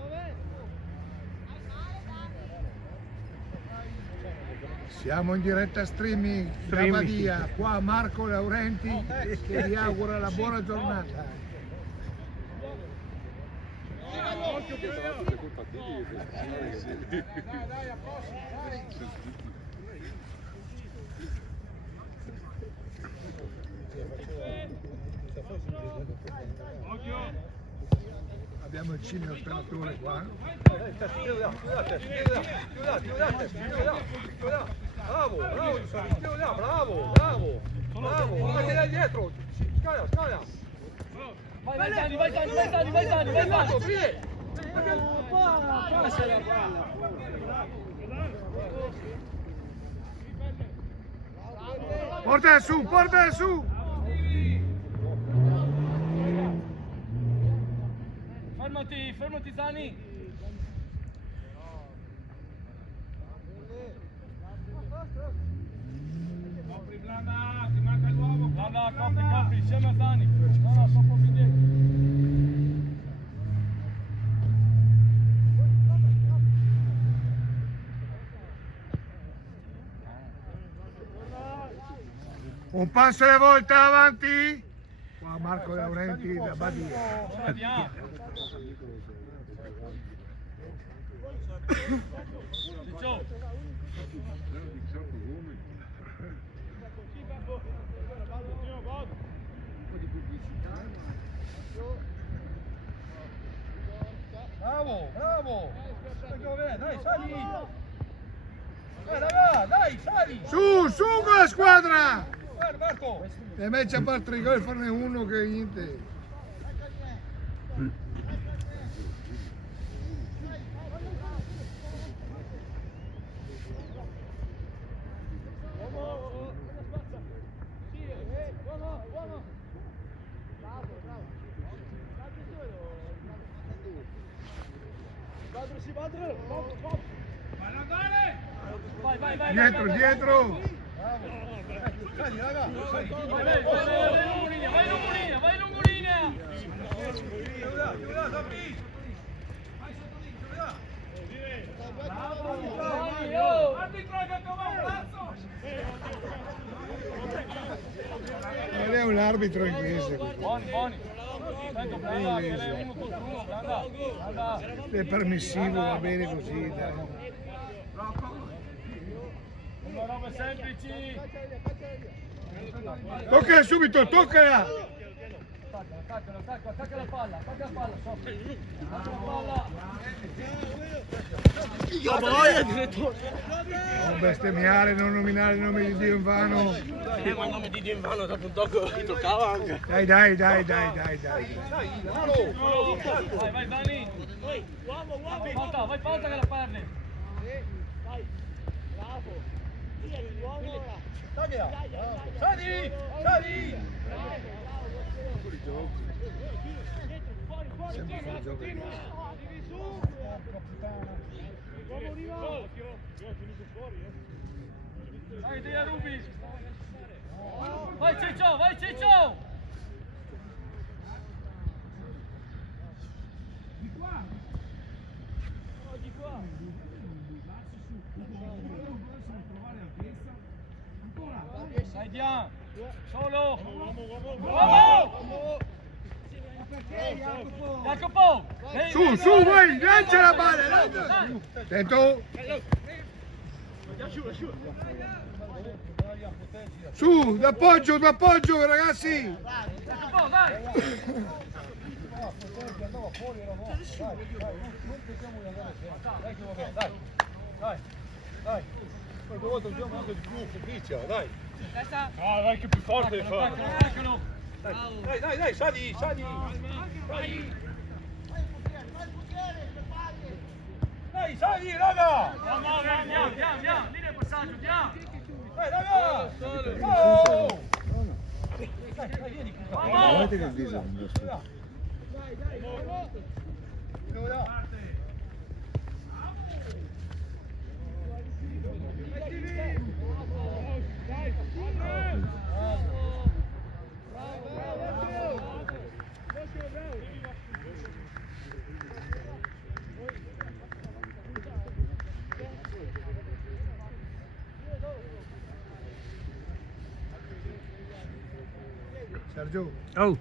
Siamo in diretta streaming da Badia, qua Marco Laurenti che vi augura la buona giornata. Abbiamo il cine operatore qua. Chiudate. Bravo! Ma che dai dietro! Scaglia! Vai Zani! Passa la palla! Porta su, porta su! Fermati Zani! Copri Blanda, ti manca l'uomo. Blanda, copri, insieme a Zani. No, troppo più indietro. Un passo alle volte avanti. Qua Marco Laurenti da Badia. Andiamo. Ciccio. Bravo! Dai, sali! Dai, raga, dai, sali! Su con la squadra! Guarda, Marco! E me c'è per 3 gol farne uno che niente. Dietro! Sali, raga! Vai lungolinea! Non è un arbitro inglese. Buoni. Tanto Blanda, che lei è uno contro uno, Blanda. È permissivo, va bene così, dai. Sono robe semplici. Tocca subito, toccala! Attacca la palla, sopra. Attacca la palla. Non bestemmiare, non nominare il nome di Dio in vano. Il nome di Dio in vano dopo un tocco ti toccava anche. Dai. Vai Dani. Vai falta che la perde. Sali! Sempre fuori gioco. Vai Dia Rubi. Vai Ciccio. Vai Dia. Solo. Bravo. Jacopo. Su, vai, lancia la palla, Attento. Su, d'appoggio, ragazzi. Jacopo, dai. Dai. Poi due volte giochiamo anche di più, Fabrizio, dai. Vai che più forte fa. Attaccalo. Dai, sali. Dai, sali, raga! Andiamo, lì nel passaggio, andiamo! Dai, raga! Oh! Dai, vieni qui. Guardate che bisogno. Sergio, Oh,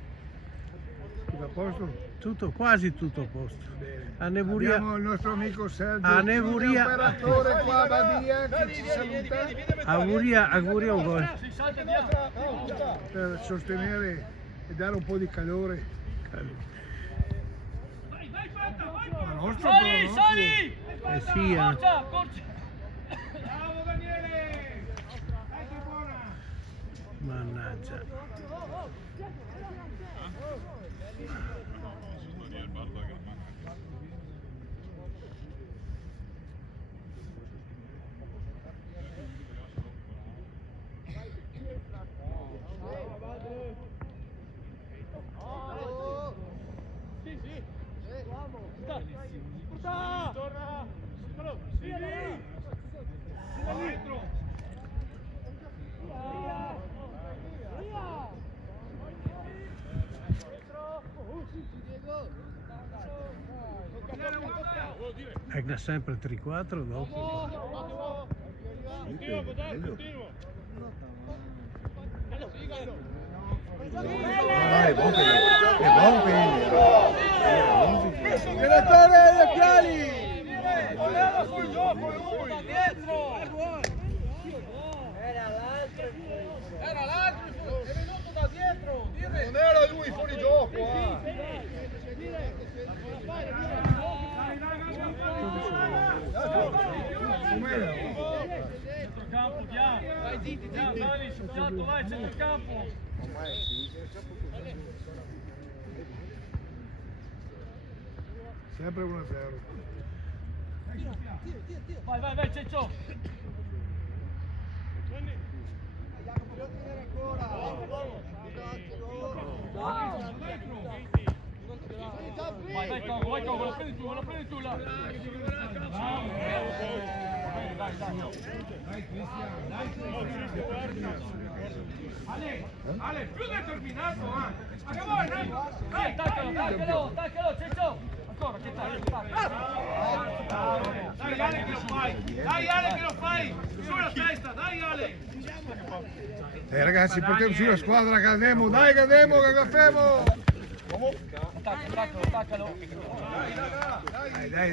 tutto a posto? tutto, quasi tutto a posto. Bene. A Neburia, Abbiamo il nostro amico Sergio, A Neburia. operatore qua a Badia, che ci saluta Auguria un gol. Si salta, andiamo! per sostenere e dare un po' di calore. La nostra, Sali! Sì, Corcia! Bravo Daniele! Dai che buona! mannaggia. Da sempre 3-4 dopo. Dai, buon pelino. È buon pelino. Direttore degli occhiali! Voleva sul gioco lui! Era l'altro, è venuto da dietro! Non era lui fuori gioco, Centrocampo, Diamo! Vai zitti, Dani, sul piatto, vai, centrocampo! Sempre 1-0. Vai, Ceccio! Vai, Cogo, la prendi tu, là! Ale, più determinato, dai! Taccalo, Ceccio! Ancora, che tacca? Dai Ale che lo fai! Sulla testa, dai Ale! Ragazzi, portiamo sulla squadra, cademo, dai cademo, che caffemo! Attaccalo! Dai,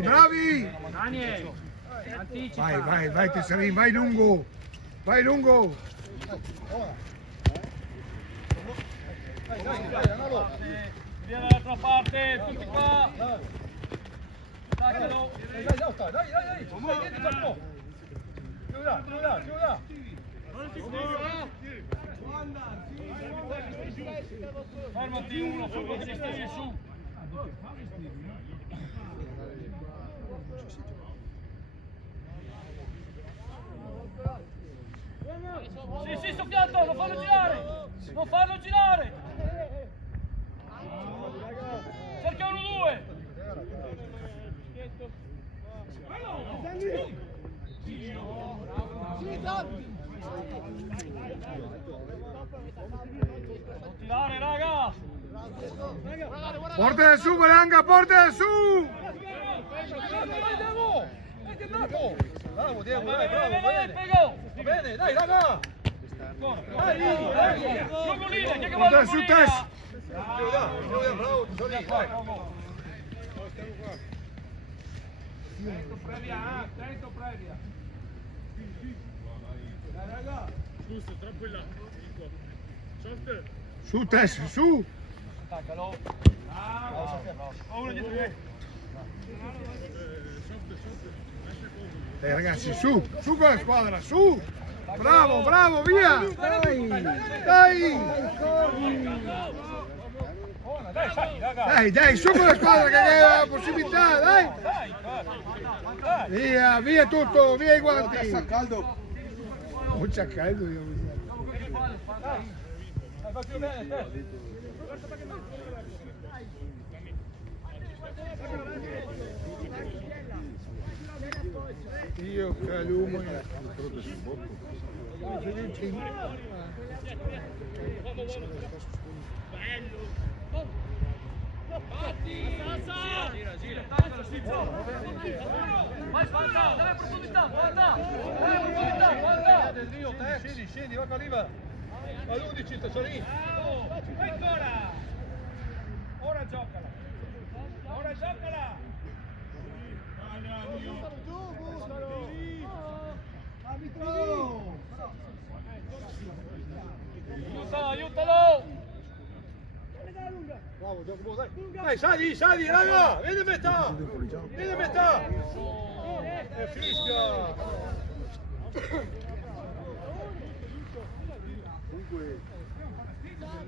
bravi! Daniel, anticipa. Vai Tessarin, vai lungo! Via dall'altra parte, tutti qua! Attaccalo! Dai! Chiuda! Fermati uno, fermati stai su! Sì, soffiato, non farlo girare! Cerca 1-2! Non tirare, raga! Porta su, Malanga, porta su! Bravo, Diego, Vai, bravo, Pego! Va bene, dai, raga! Dai! Lungolina, chi è che Porta va su, Lungolina? Tess! Chiuda, bravo, Tesori, dai! Attento previa! Su, Tess, su! Attaccalo! Uno dietro di me! Ragazzi, su con la squadra, su! Bravo, via! Dai, su con la squadra che ha la possibilità, dai! Via tutto, via i guanti! Sta caldo! Non c'è caldo, io mi Vai più bene, te! Io calumo. Vai, spanta, dai profondità, spanta! Scendi, va che arriva! All'11, Tesori! Ancora! Ora giocala! Aiutalo! Bravo, gioco, dai! Dai, sali, raga! Vieni in metà! E fischia!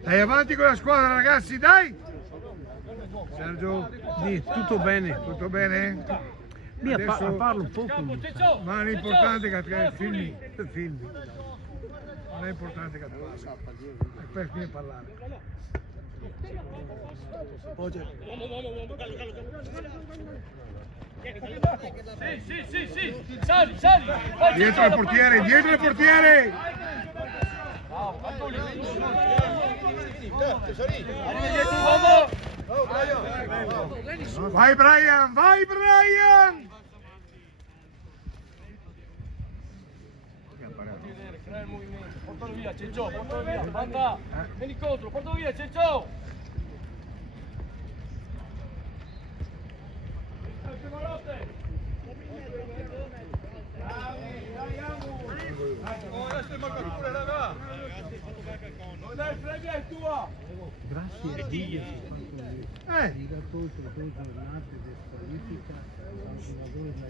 Dai avanti con la squadra, ragazzi, dai! Sergio, Tutto bene. tutto bene? Lì Adesso- parlo un po'. Ma l'importante è che filmi. Non è importante che parli. E poi fini a parlare. Sì, sali! Vai, Dietro il portiere! Bravo, Antoni! Tesori! Arriva dietro l'uomo! Vai Brian, vai Brian! Crea il movimento, portalo via, Ciccio, portalo via, banda, vieni contro, portalo via, Ciccio! Adesso è marcatura, raga! Dai, Flavia è tua! Grazie a Dio si fa così. Gli dà tolto 2 giornate di squalifica al giocatore da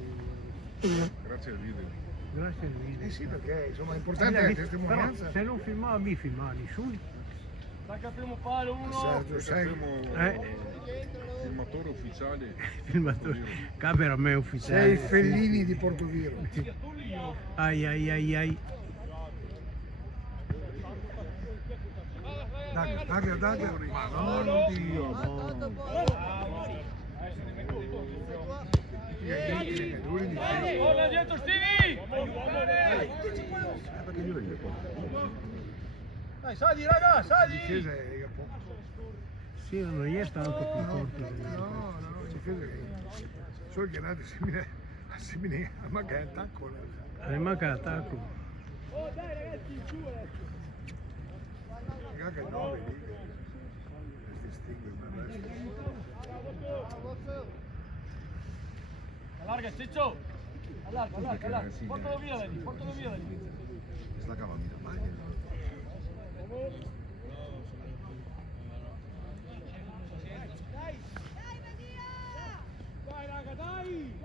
Grazie al video. Grazie a Dio. Sì, perché insomma è importante la testimonianza. Però se non filmava mi filmavi su. Stacca il primo palo, uno! Sergio, sai, Filmatore ufficiale. Filmatore. Camera a me sei ufficiale. il Fellini di Portoviro. Ai ai ai ai. Daga. Madonna Dio. Torna dietro, Stivi! Dai, sali raga, sali! Difesa è poco. Sì, non è tanto più corto. No, difesa è solo che andate a semine a mancare attacco. Ne manca l'attacco. Raga che 9 lì. Si distingue una destra. Allarga, Ciccio! Allarga, portalo via da lì, portalo via da lì! Sta cavando la maglia. Dai raga, dai!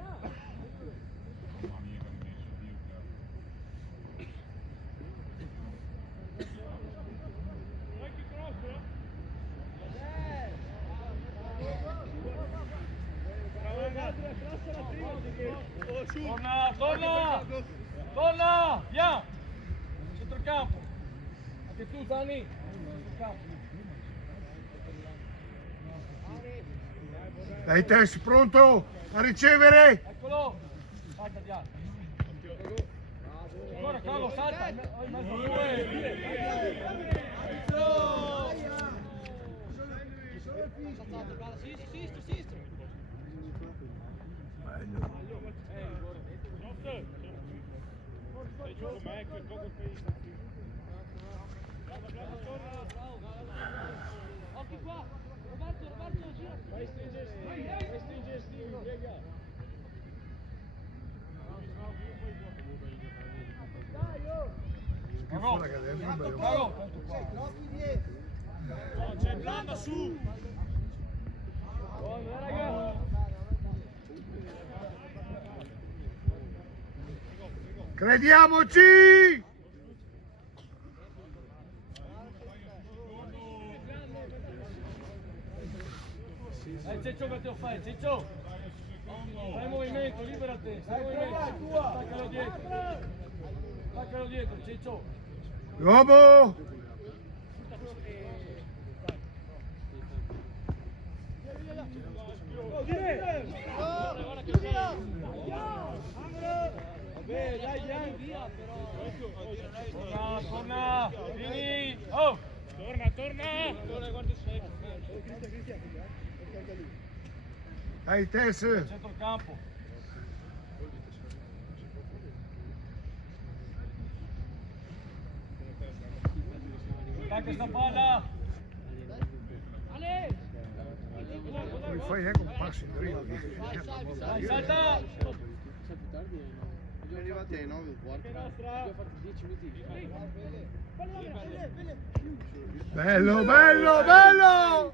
Torna, via! Centrocampo! Anche tu, Dani! Centrocampo! Dai Tess, pronto a ricevere? Eccolo! Salta di alto! Ancora Carlo, salta! In mezzo a due! Occhi qua! Roberto, gira! Vai stringere Steve, lega! Più fuori che dentro, Bravo, tanto qua! C'è blanda su! Buona ragazzi! Crediamoci! Dai Ciccio, che te lo fai, Ciccio! Fai il movimento, libera te, fai il movimento! Staccalo dietro, Ciccio! L'uomo! Vabbè, dai, via però! Torna! Vieni! Oh! Torna! Guarda se Dai Tess! Centrocampo! Stacca sta palla! Non fai neanche un passo in dribbling. Dai, salta! Siamo arrivati ai 9 e un quarto. Bello, bello, bello!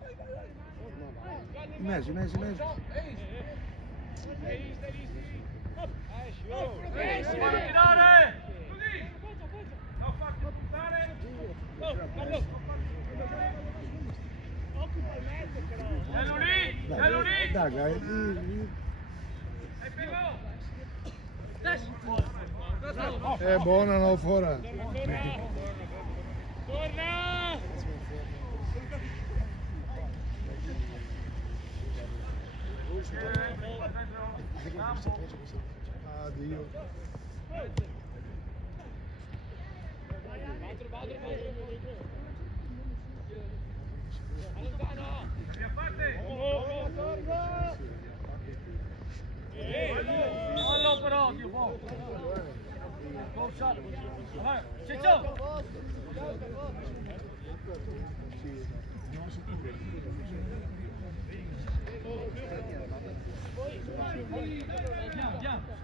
In mezzo. Fai tirare! Non farti buttare! Bello lì! Daga, è buona, no, fuori. Torna! Addio. Fallo però, Dio buono. Vai, Ciccio!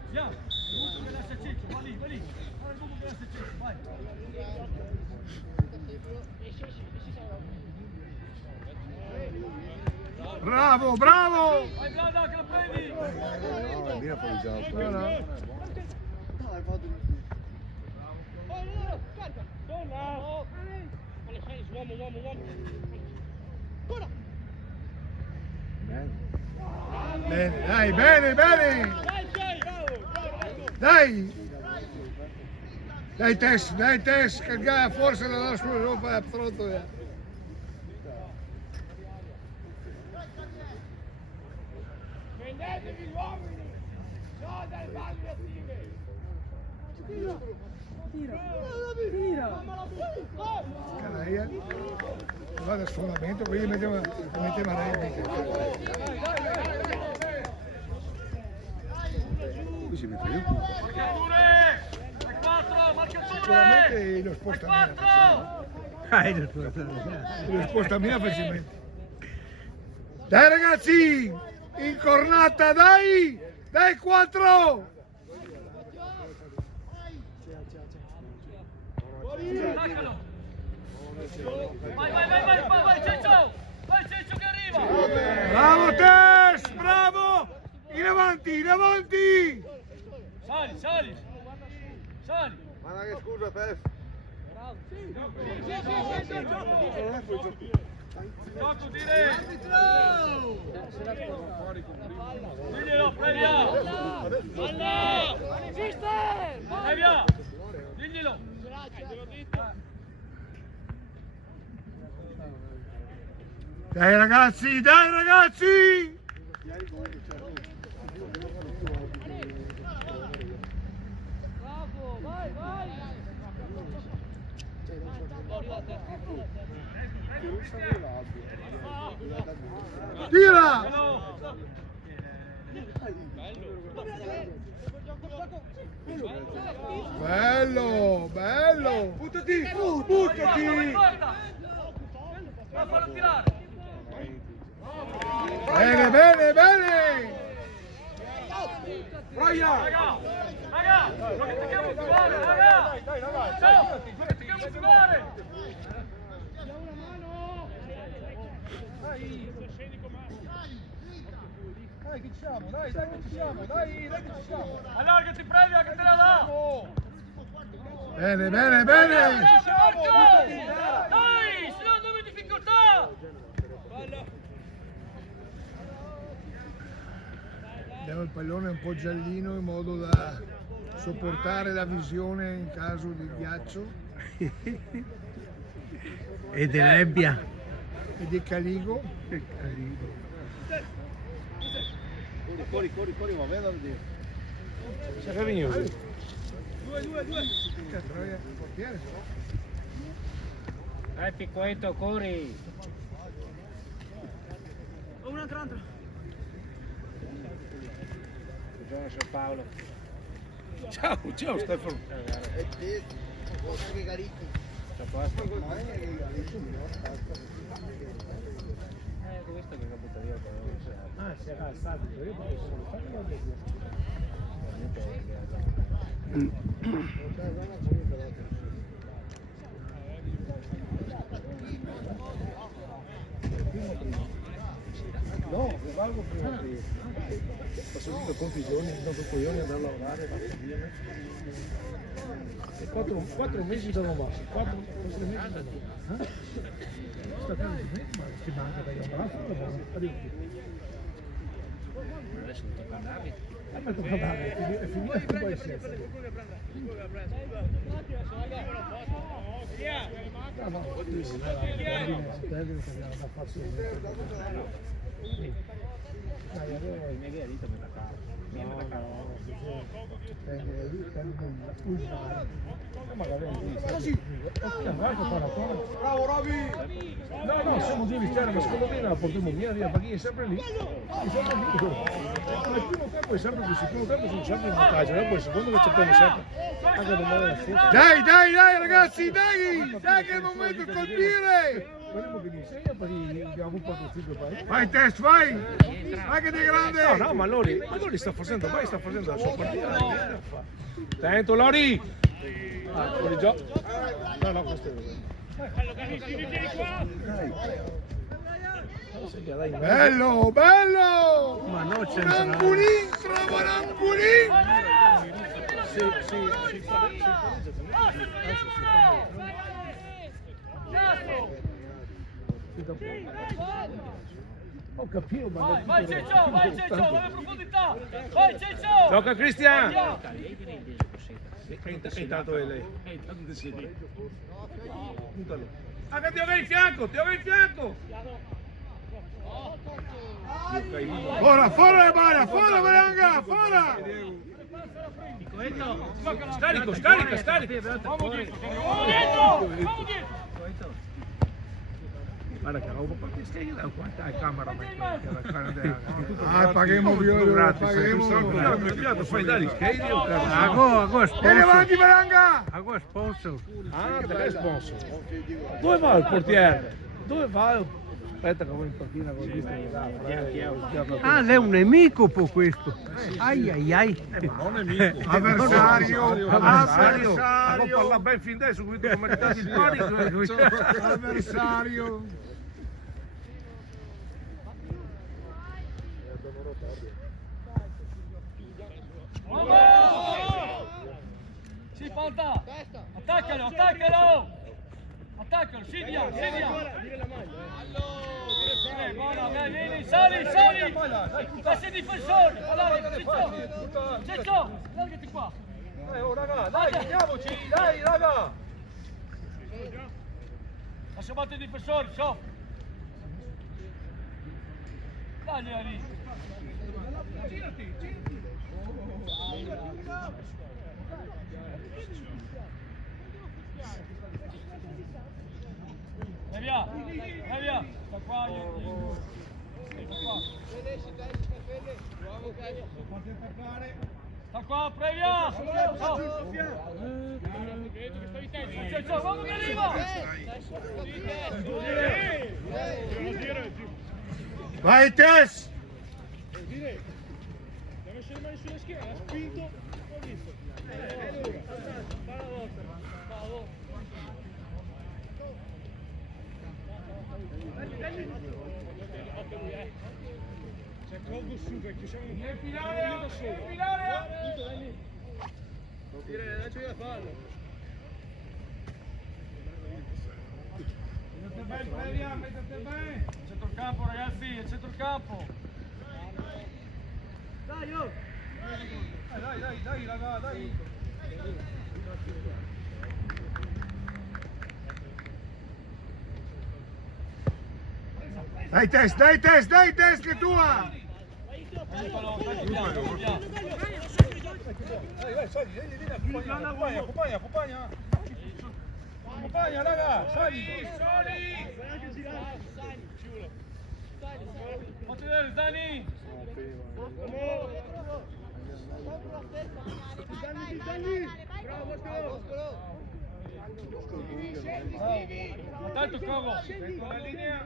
Andiamo. Tutto che lascia Ciccio, va lì. Guarda tutto che lascia Ciccio, vai. Bravo! Vai Vlada, che lo prendi! No, lì ha fuorigiato. No. Bene, dai, bene! Dai Tess, che gara forse la nostra Europa è pronto. Prendetevi gli uomini! No, dai balli attive! Tira! Canaia, vado a sfondamento, poi gli mettiamo a Renzi. Qui si mette io. Sicuramente lo spostamento. Lo spostamento facilmente. Dai ragazzi, incornata, dai 4. Attaccalo! Vai Ciccio! Vai Ciccio che arriva! Bravo Tess, bravo! In avanti! Sali! Ma che scusa Tess. Gioco dire! Diglielo, previa! Previa! Diglielo! Dai ragazzi! Tira! Bello! Buttati! Va a farlo tirare! Bene! Raga! Non che ti chiamo giocare, raga! Ciao! Non che ti chiamo giocare! Dai che ci siamo, dai che ci siamo! Allargati, previa che te la dà! Bene! Dai, se no andiamo in difficoltà! Diamo il pallone un po' giallino in modo da sopportare la visione in caso di ghiaccio E di nebbia. e di caligo. Corri, ma vai da vedere. Che troia, il portiere se no. Dai Piccoetto, corri! Un'altra! Buongiorno Sir Paolo. Ciao Stefano. Sta a posto? Questo che ha buttato via il pallone. Si era alzato, io poi sono stato No, valgo prima di... Passo tutto conti i giorni, dopo coglioni andare a lavorare, E 4 mesi da Roma, 4 mesi da Roma. Sta bene, ma ti manca da Roma, Adesso mi tocca andarvi. ma tocca andare, è finito poi I miei via dito mi attaccavo. Mi attaccavo. Tengo il magari bravo Roby! No, siamo due cristiani, ma secondo me la portiamo via, perché è sempre lì. È sempre lì. Il primo tempo è sempre così, il primo tempo sono sempre in vantaggio, poi il secondo che c'è sempre. Anche da me Dai ragazzi, dai che è il momento di colpire! Vediamo che mi insegna perché abbiamo un po' di poi. Vai Tess, vai! Vai che sei grande! No, ma Lori sta facendo la sua partita. Attento Lori! Fuori gioco. No, questo è bello! Ma no, c'è Rambulin, trova Rambulin! Ho capito, ma Vai Ciccio, vai profondità! Vai Ciccio! gioca Cristian! Intanto è lei. Anche ti ho in fianco! Fuori Maria, fuori Veranga, fuori! Scarica! Vamo dietro! Guarda che roba, perché stai da quanta camera Paghiamo viola, paghiamo. Fai dare schede Ago Vieni avanti Veranga! Ago sponsor. Ah, perché sponsor? Dove va il portiere? Dove va? Aspetta che vuoi in panchina con il Ah, lei è un nemico per questo. Ai. non nemico. Avversario. Non parla ben fin adesso, quindi non meritati il panico. Avversario. Sì, falta! Attaccalo! Attaccalo, Silvia! Buona, vieni, sali! Passi difensore! Ciccio! Largati qua! Raga, dai, andiamoci, dai, raga! Lascia battere i difensori, so! Dai lì! Vai via! Sta qua, sta qua, previa! Vamos che arriva! Vai Tess! Deve essere le mani sulla schiena, ha spinto, ho visto. Fa la volta. C'è Cogo su vecchio, siamo in finale da solo. Tutto dai lì. Adesso io fallo. Mettete bene! Centro il campo ragazzi, è centro il campo! Dai, raga, dai! Dai Tess, che è tua! Dai, sali, vieni, accompagna! Accompagna, raga, sali! Fatti vedere, Dani! Attento Cogo! La linea!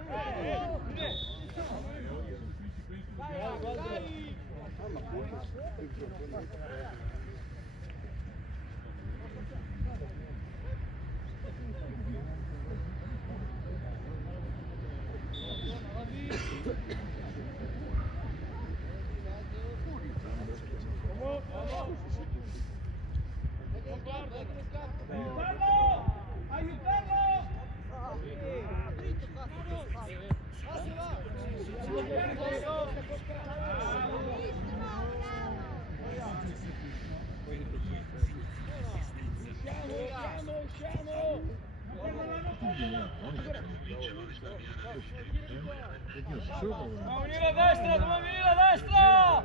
Dobbiamo venire a destra!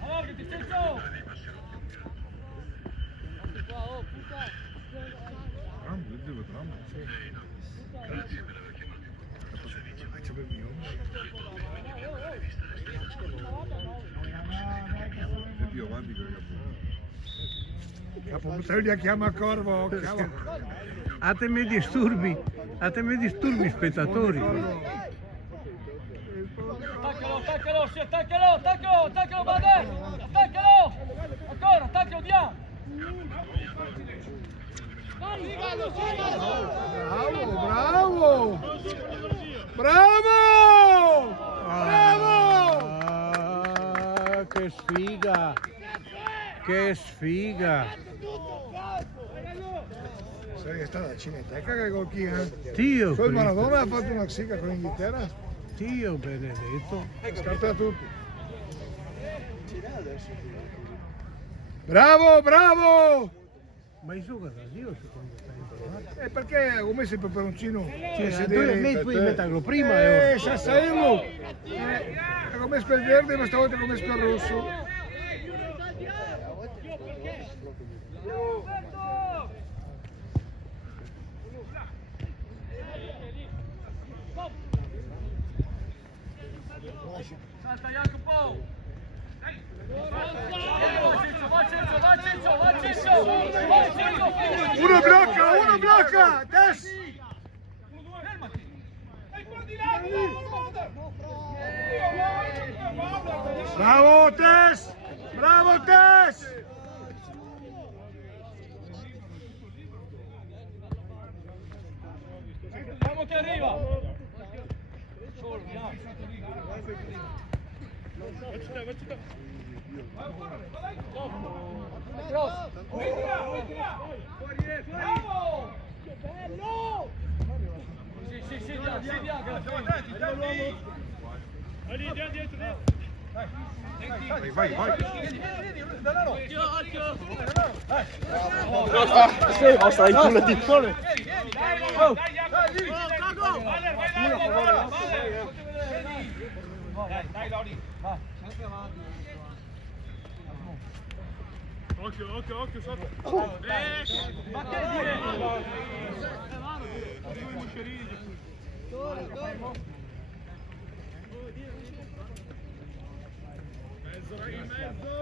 Allargati, Rambo, dit doe ik Rambo. Faccio per mio. È più avanti che Capo, te li chiama Corvo. A te mi disturbi spettatori. Attaccalo, sì, attaccalo, Bader! Attaccalo! Ancora, attaccalo, diamo! Bravo! Ah, che sfiga! Che sfiga! Sai che è stata la Cineteca che col chi, eh? Dio Poi Cristo, Maradona ha fatto una siga con l'Inghilterra, Dio benedetto. scarta tutti. Bravo! Ma il gioca da Dio secondo te? Perché come se peperoncino Cioè, tu metterlo prima e ora. Sassaello! Come il verde, ma stavolta come il rosso. Salta Jacopo! Vai, Uno blocca! Tess! Fermati! Bravo Tess! Vamo che arriva! Solo, andiamo! Cross! Bravo! Che bello! Sì, Vai. Dai, Lodi! Vai! Occhio, sotto. Ma che dire? In mezzo.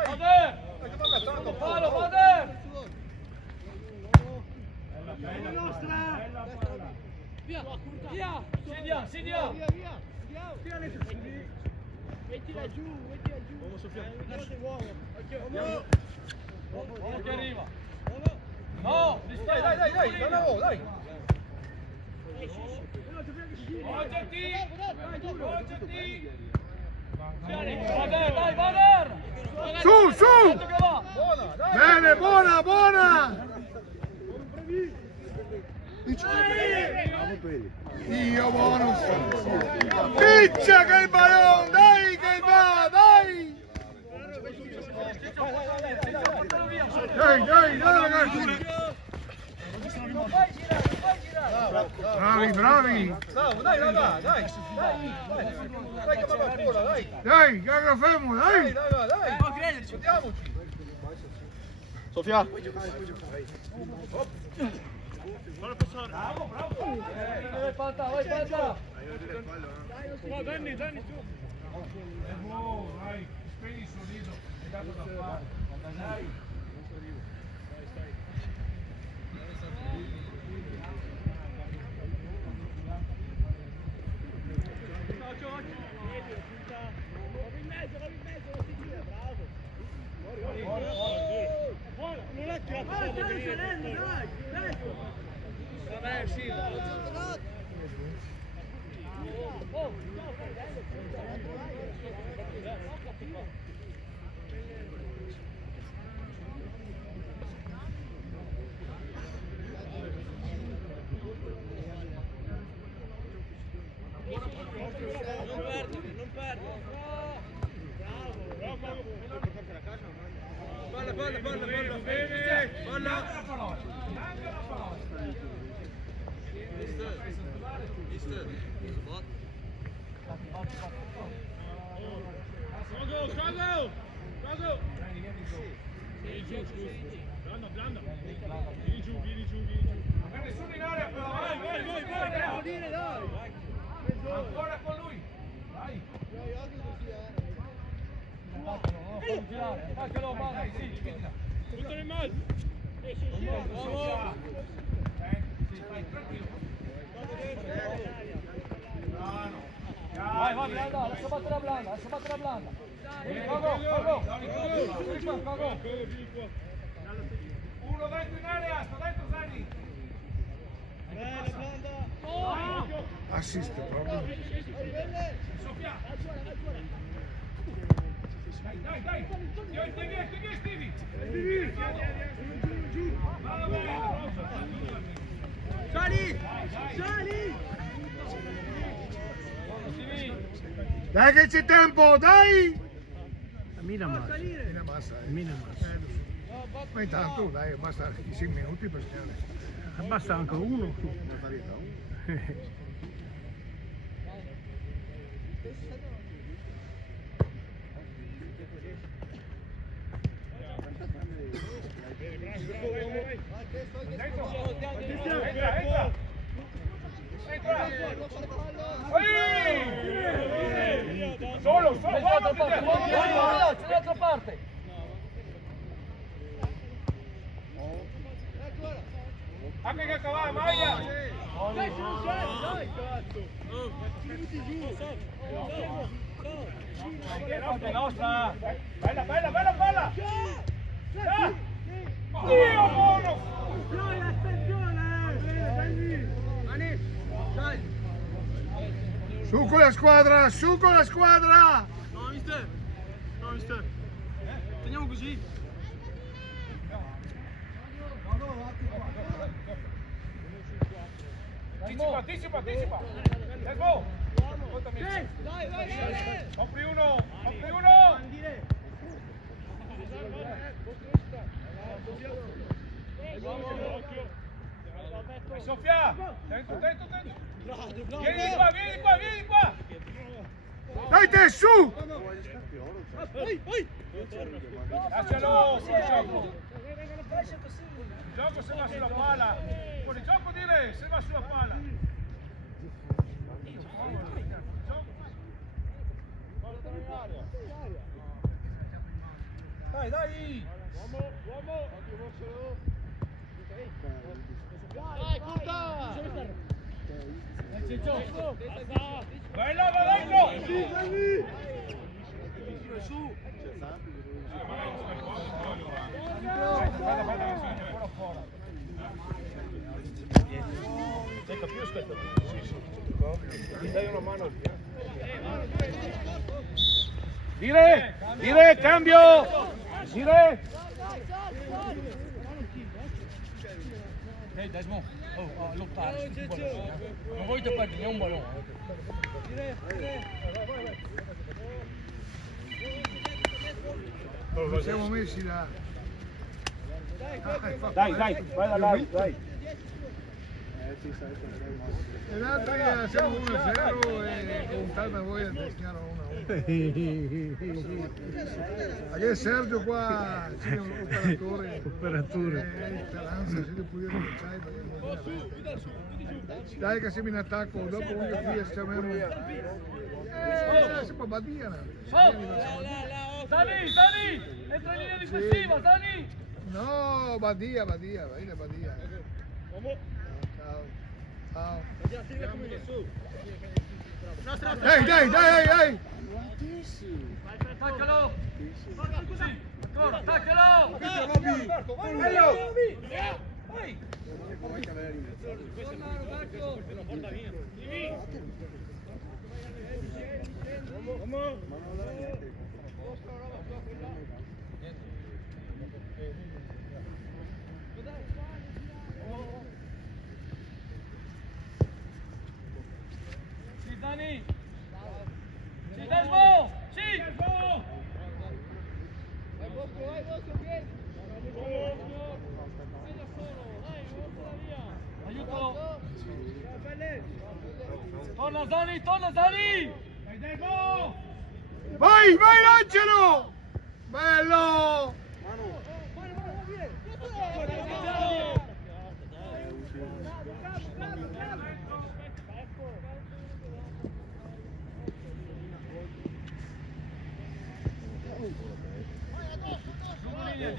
Bader! Palo, Bader! Via! Sidia! Mettila giù. Uomo che arriva! No! Dai! Poggiati! Bader! Su! Tanto che va! Bene, buona! Dio buono! Piccia che il ballone! Dai che va! Dai ragazzi! Bravi! Dai, caga fermo, dai! Sofia! Vai Panta! No, Danny, su. Vai, spegni il sorriso, è dato da fare. Dai. Non è che stai salendo, dai! Vabbè, sì. Non perdi. Palla. Mister, fallo girare, attaccalo, vai, sì. Tutto nel mezzo. Vai, vai, Blanda, lascia battere la Blanda, lascia battere la Blanda. Cago. Cago. Uno dentro in area, sta dentro Zani. Assist proprio. Sofia. Dai. Ti vieni, Stevie. Sali! Dai che c'è tempo, dai! Mina massa. Mina massa, Mina massa. Ma intanto dai, basta 5 minuti per segnare. Basta anche uno. Entra. Solo, C'è l'altra parte. Anche che cavava Maia. Dai, se non c'è, dai! È nostra. Bella palla. Dio buono. Su con la squadra! No, mister. Teniamo così. Anticipa. Let's go. Dai. Apri uno. Sofia, dentro. Vieni qua. Dai te, su! Lascialo, il gioco se va sulla palla. Con il gioco dire se va sulla palla. Dai. Uomo. Dai, curta. Bella, va dentro. Su. Sei più aspetta. Sì. Dai una mano. Dire, cambio. Dire. Ehi, Desmo, lottare. Non vuoi te perdi, è un ballone. Ci siamo messi là. Dai, vai da là, dai. E l'altro siamo 1-0 e contate a voi a segnare 1-1. Perché Sergio qua c'è un operatore. Speranza, se pudiamo cominciare dai che siamo in attacco, dopo uno qui siamo siamo a Badia. Dani, entra in linea difensiva, Dani! No, Badia, vai da Badia. Ciao. Dai! Attaccalo! Così, ancora, attaccalo! Vai! Sì, Dani! Sì, Desmo! Sì! Aiutalo! Torna Zani! Vai, lancialo! Bello!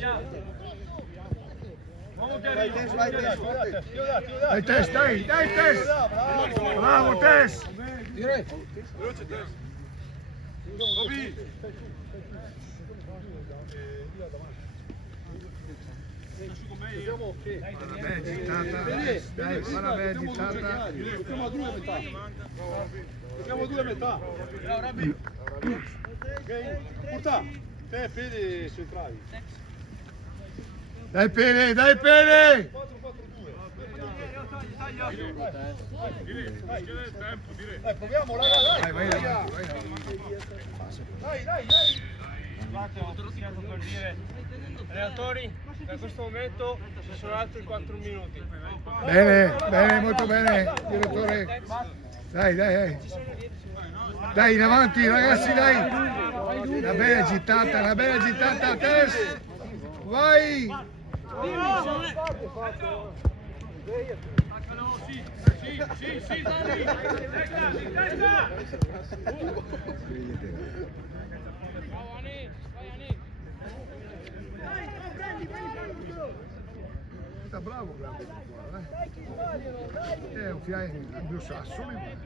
vediamo. Uomo Vai chiarino. Tess, vai Tess, forte. Dai Tess, dai Tess! Bravo Tess! Veloce Tess. Bobby. Vabbè, gittata, dai, fa una bella gittata. Giochiamo a due a metà. Giochiamo a due a metà. Ok? Porta, te Fede centrali. Dai Pene, dai Pene! 4-4-2. Dai, proviamo, dai. Vai avanti, vai avanti. Dai. Per dire, allenatori, da questo momento ci sono altri 4 minuti. Bene, molto bene, direttore. Dai. Dai, in avanti ragazzi, dai. Una bella gittata, Tess. Vai. Sì, Dani. Testa. Sta bravo Claudio qua, È un fiaio anglosassone.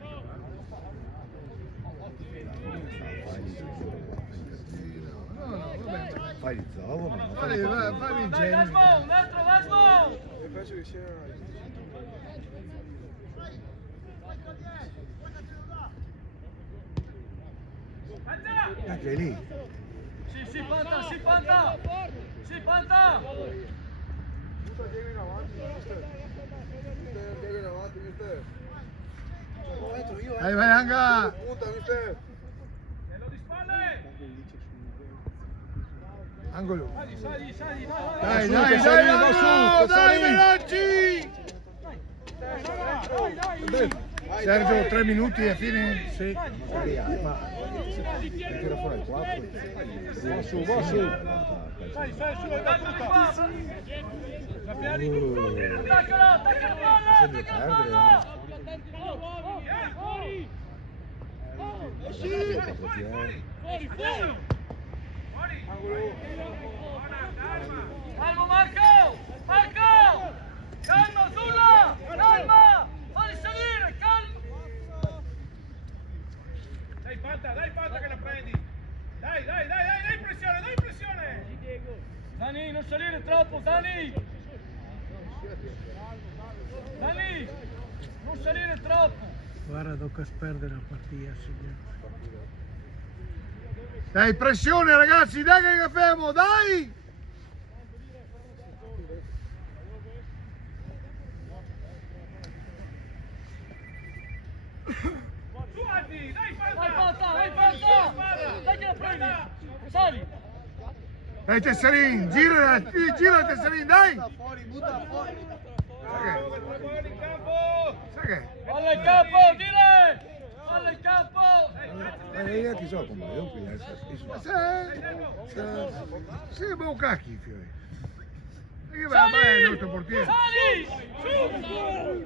No, vabbè. Fai il zovo, ma Fai il Dai, genio. Lasmo, un altro Lasmo. penso che sia. Anche lì. Sì, Panta. Dai, vai Anga. Nello di spalle. Angolo. Sali, Dai, Sali. veloci. Sergio, 3 minuti e fine. Sì. Ma tira fuori il 4. Va su. Sai, su, è battuta. Attaccala, palla. Fuori. Calmo Marco! Calma Zulla! Calma! Falli salire, calma! Dai Panta che la prendi. Dai, pressione. Dani, non salire troppo, Dani! Non salire troppo! Guarda, tocca perdere la partita, signore. Dai, pressione ragazzi, dai che caffemo, dai! Su Andy, dai Vai Panta. Panta! Dai che la prendi! Sali! Dai Tesserin, gira Tesserin, dai! Butta fuori. In campo. Sai che? Palla in campo, dire! Palla in campo! Io chi so come io qui Ma sei un cacchi, fiore. E che vai a fare il nostro portiere? Sali! Su.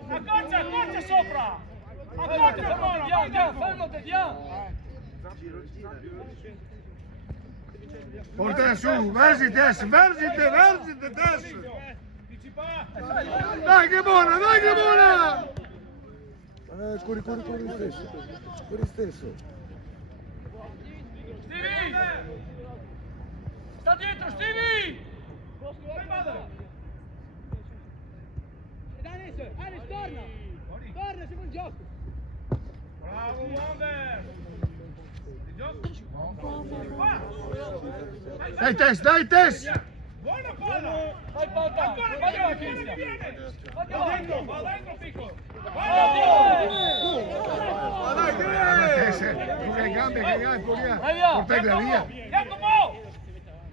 Accorcia sopra. Fermati, via! Portala su, versi Tess! Anticipa. Dai che buona! Corri stesso. Stevie! Sta dietro, Stevie! Anis, torna, siamo in gioco. Bravo Wander. Di gioco. Dai Tess! Buona palla. Vai Panta! Ancora Vai viene, Cristian! viene. Va dentro piccolo. Tess, tu che gambe, Vai via! portala via! Jacopo.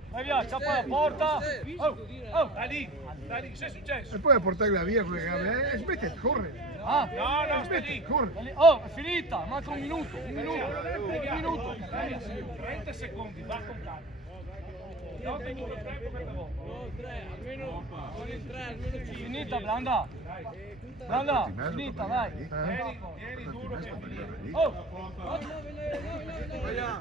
Vai via, ciappa la porta! Oh! Dai, che è successo? E poi portarla via con le gambe, smetti di correre! Ah! No, stai Smetti lì. di correre! Oh, è finita! Manca un minuto! 30 secondi, va con calma. No, tengo il tempo per lavoro. Finita, Blanda! Finita, vai! Vieni duro che Oh!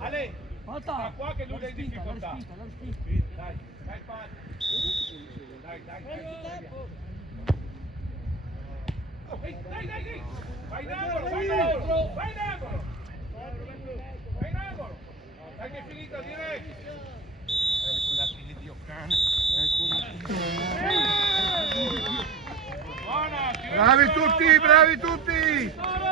Ale, Falta! qua che lui è in difficoltà. La respinta. Dai, dai, Pat. Dai. Oh, dai. Vai in angolo. Dai che è finita, direi. Buona, Bravi tutti!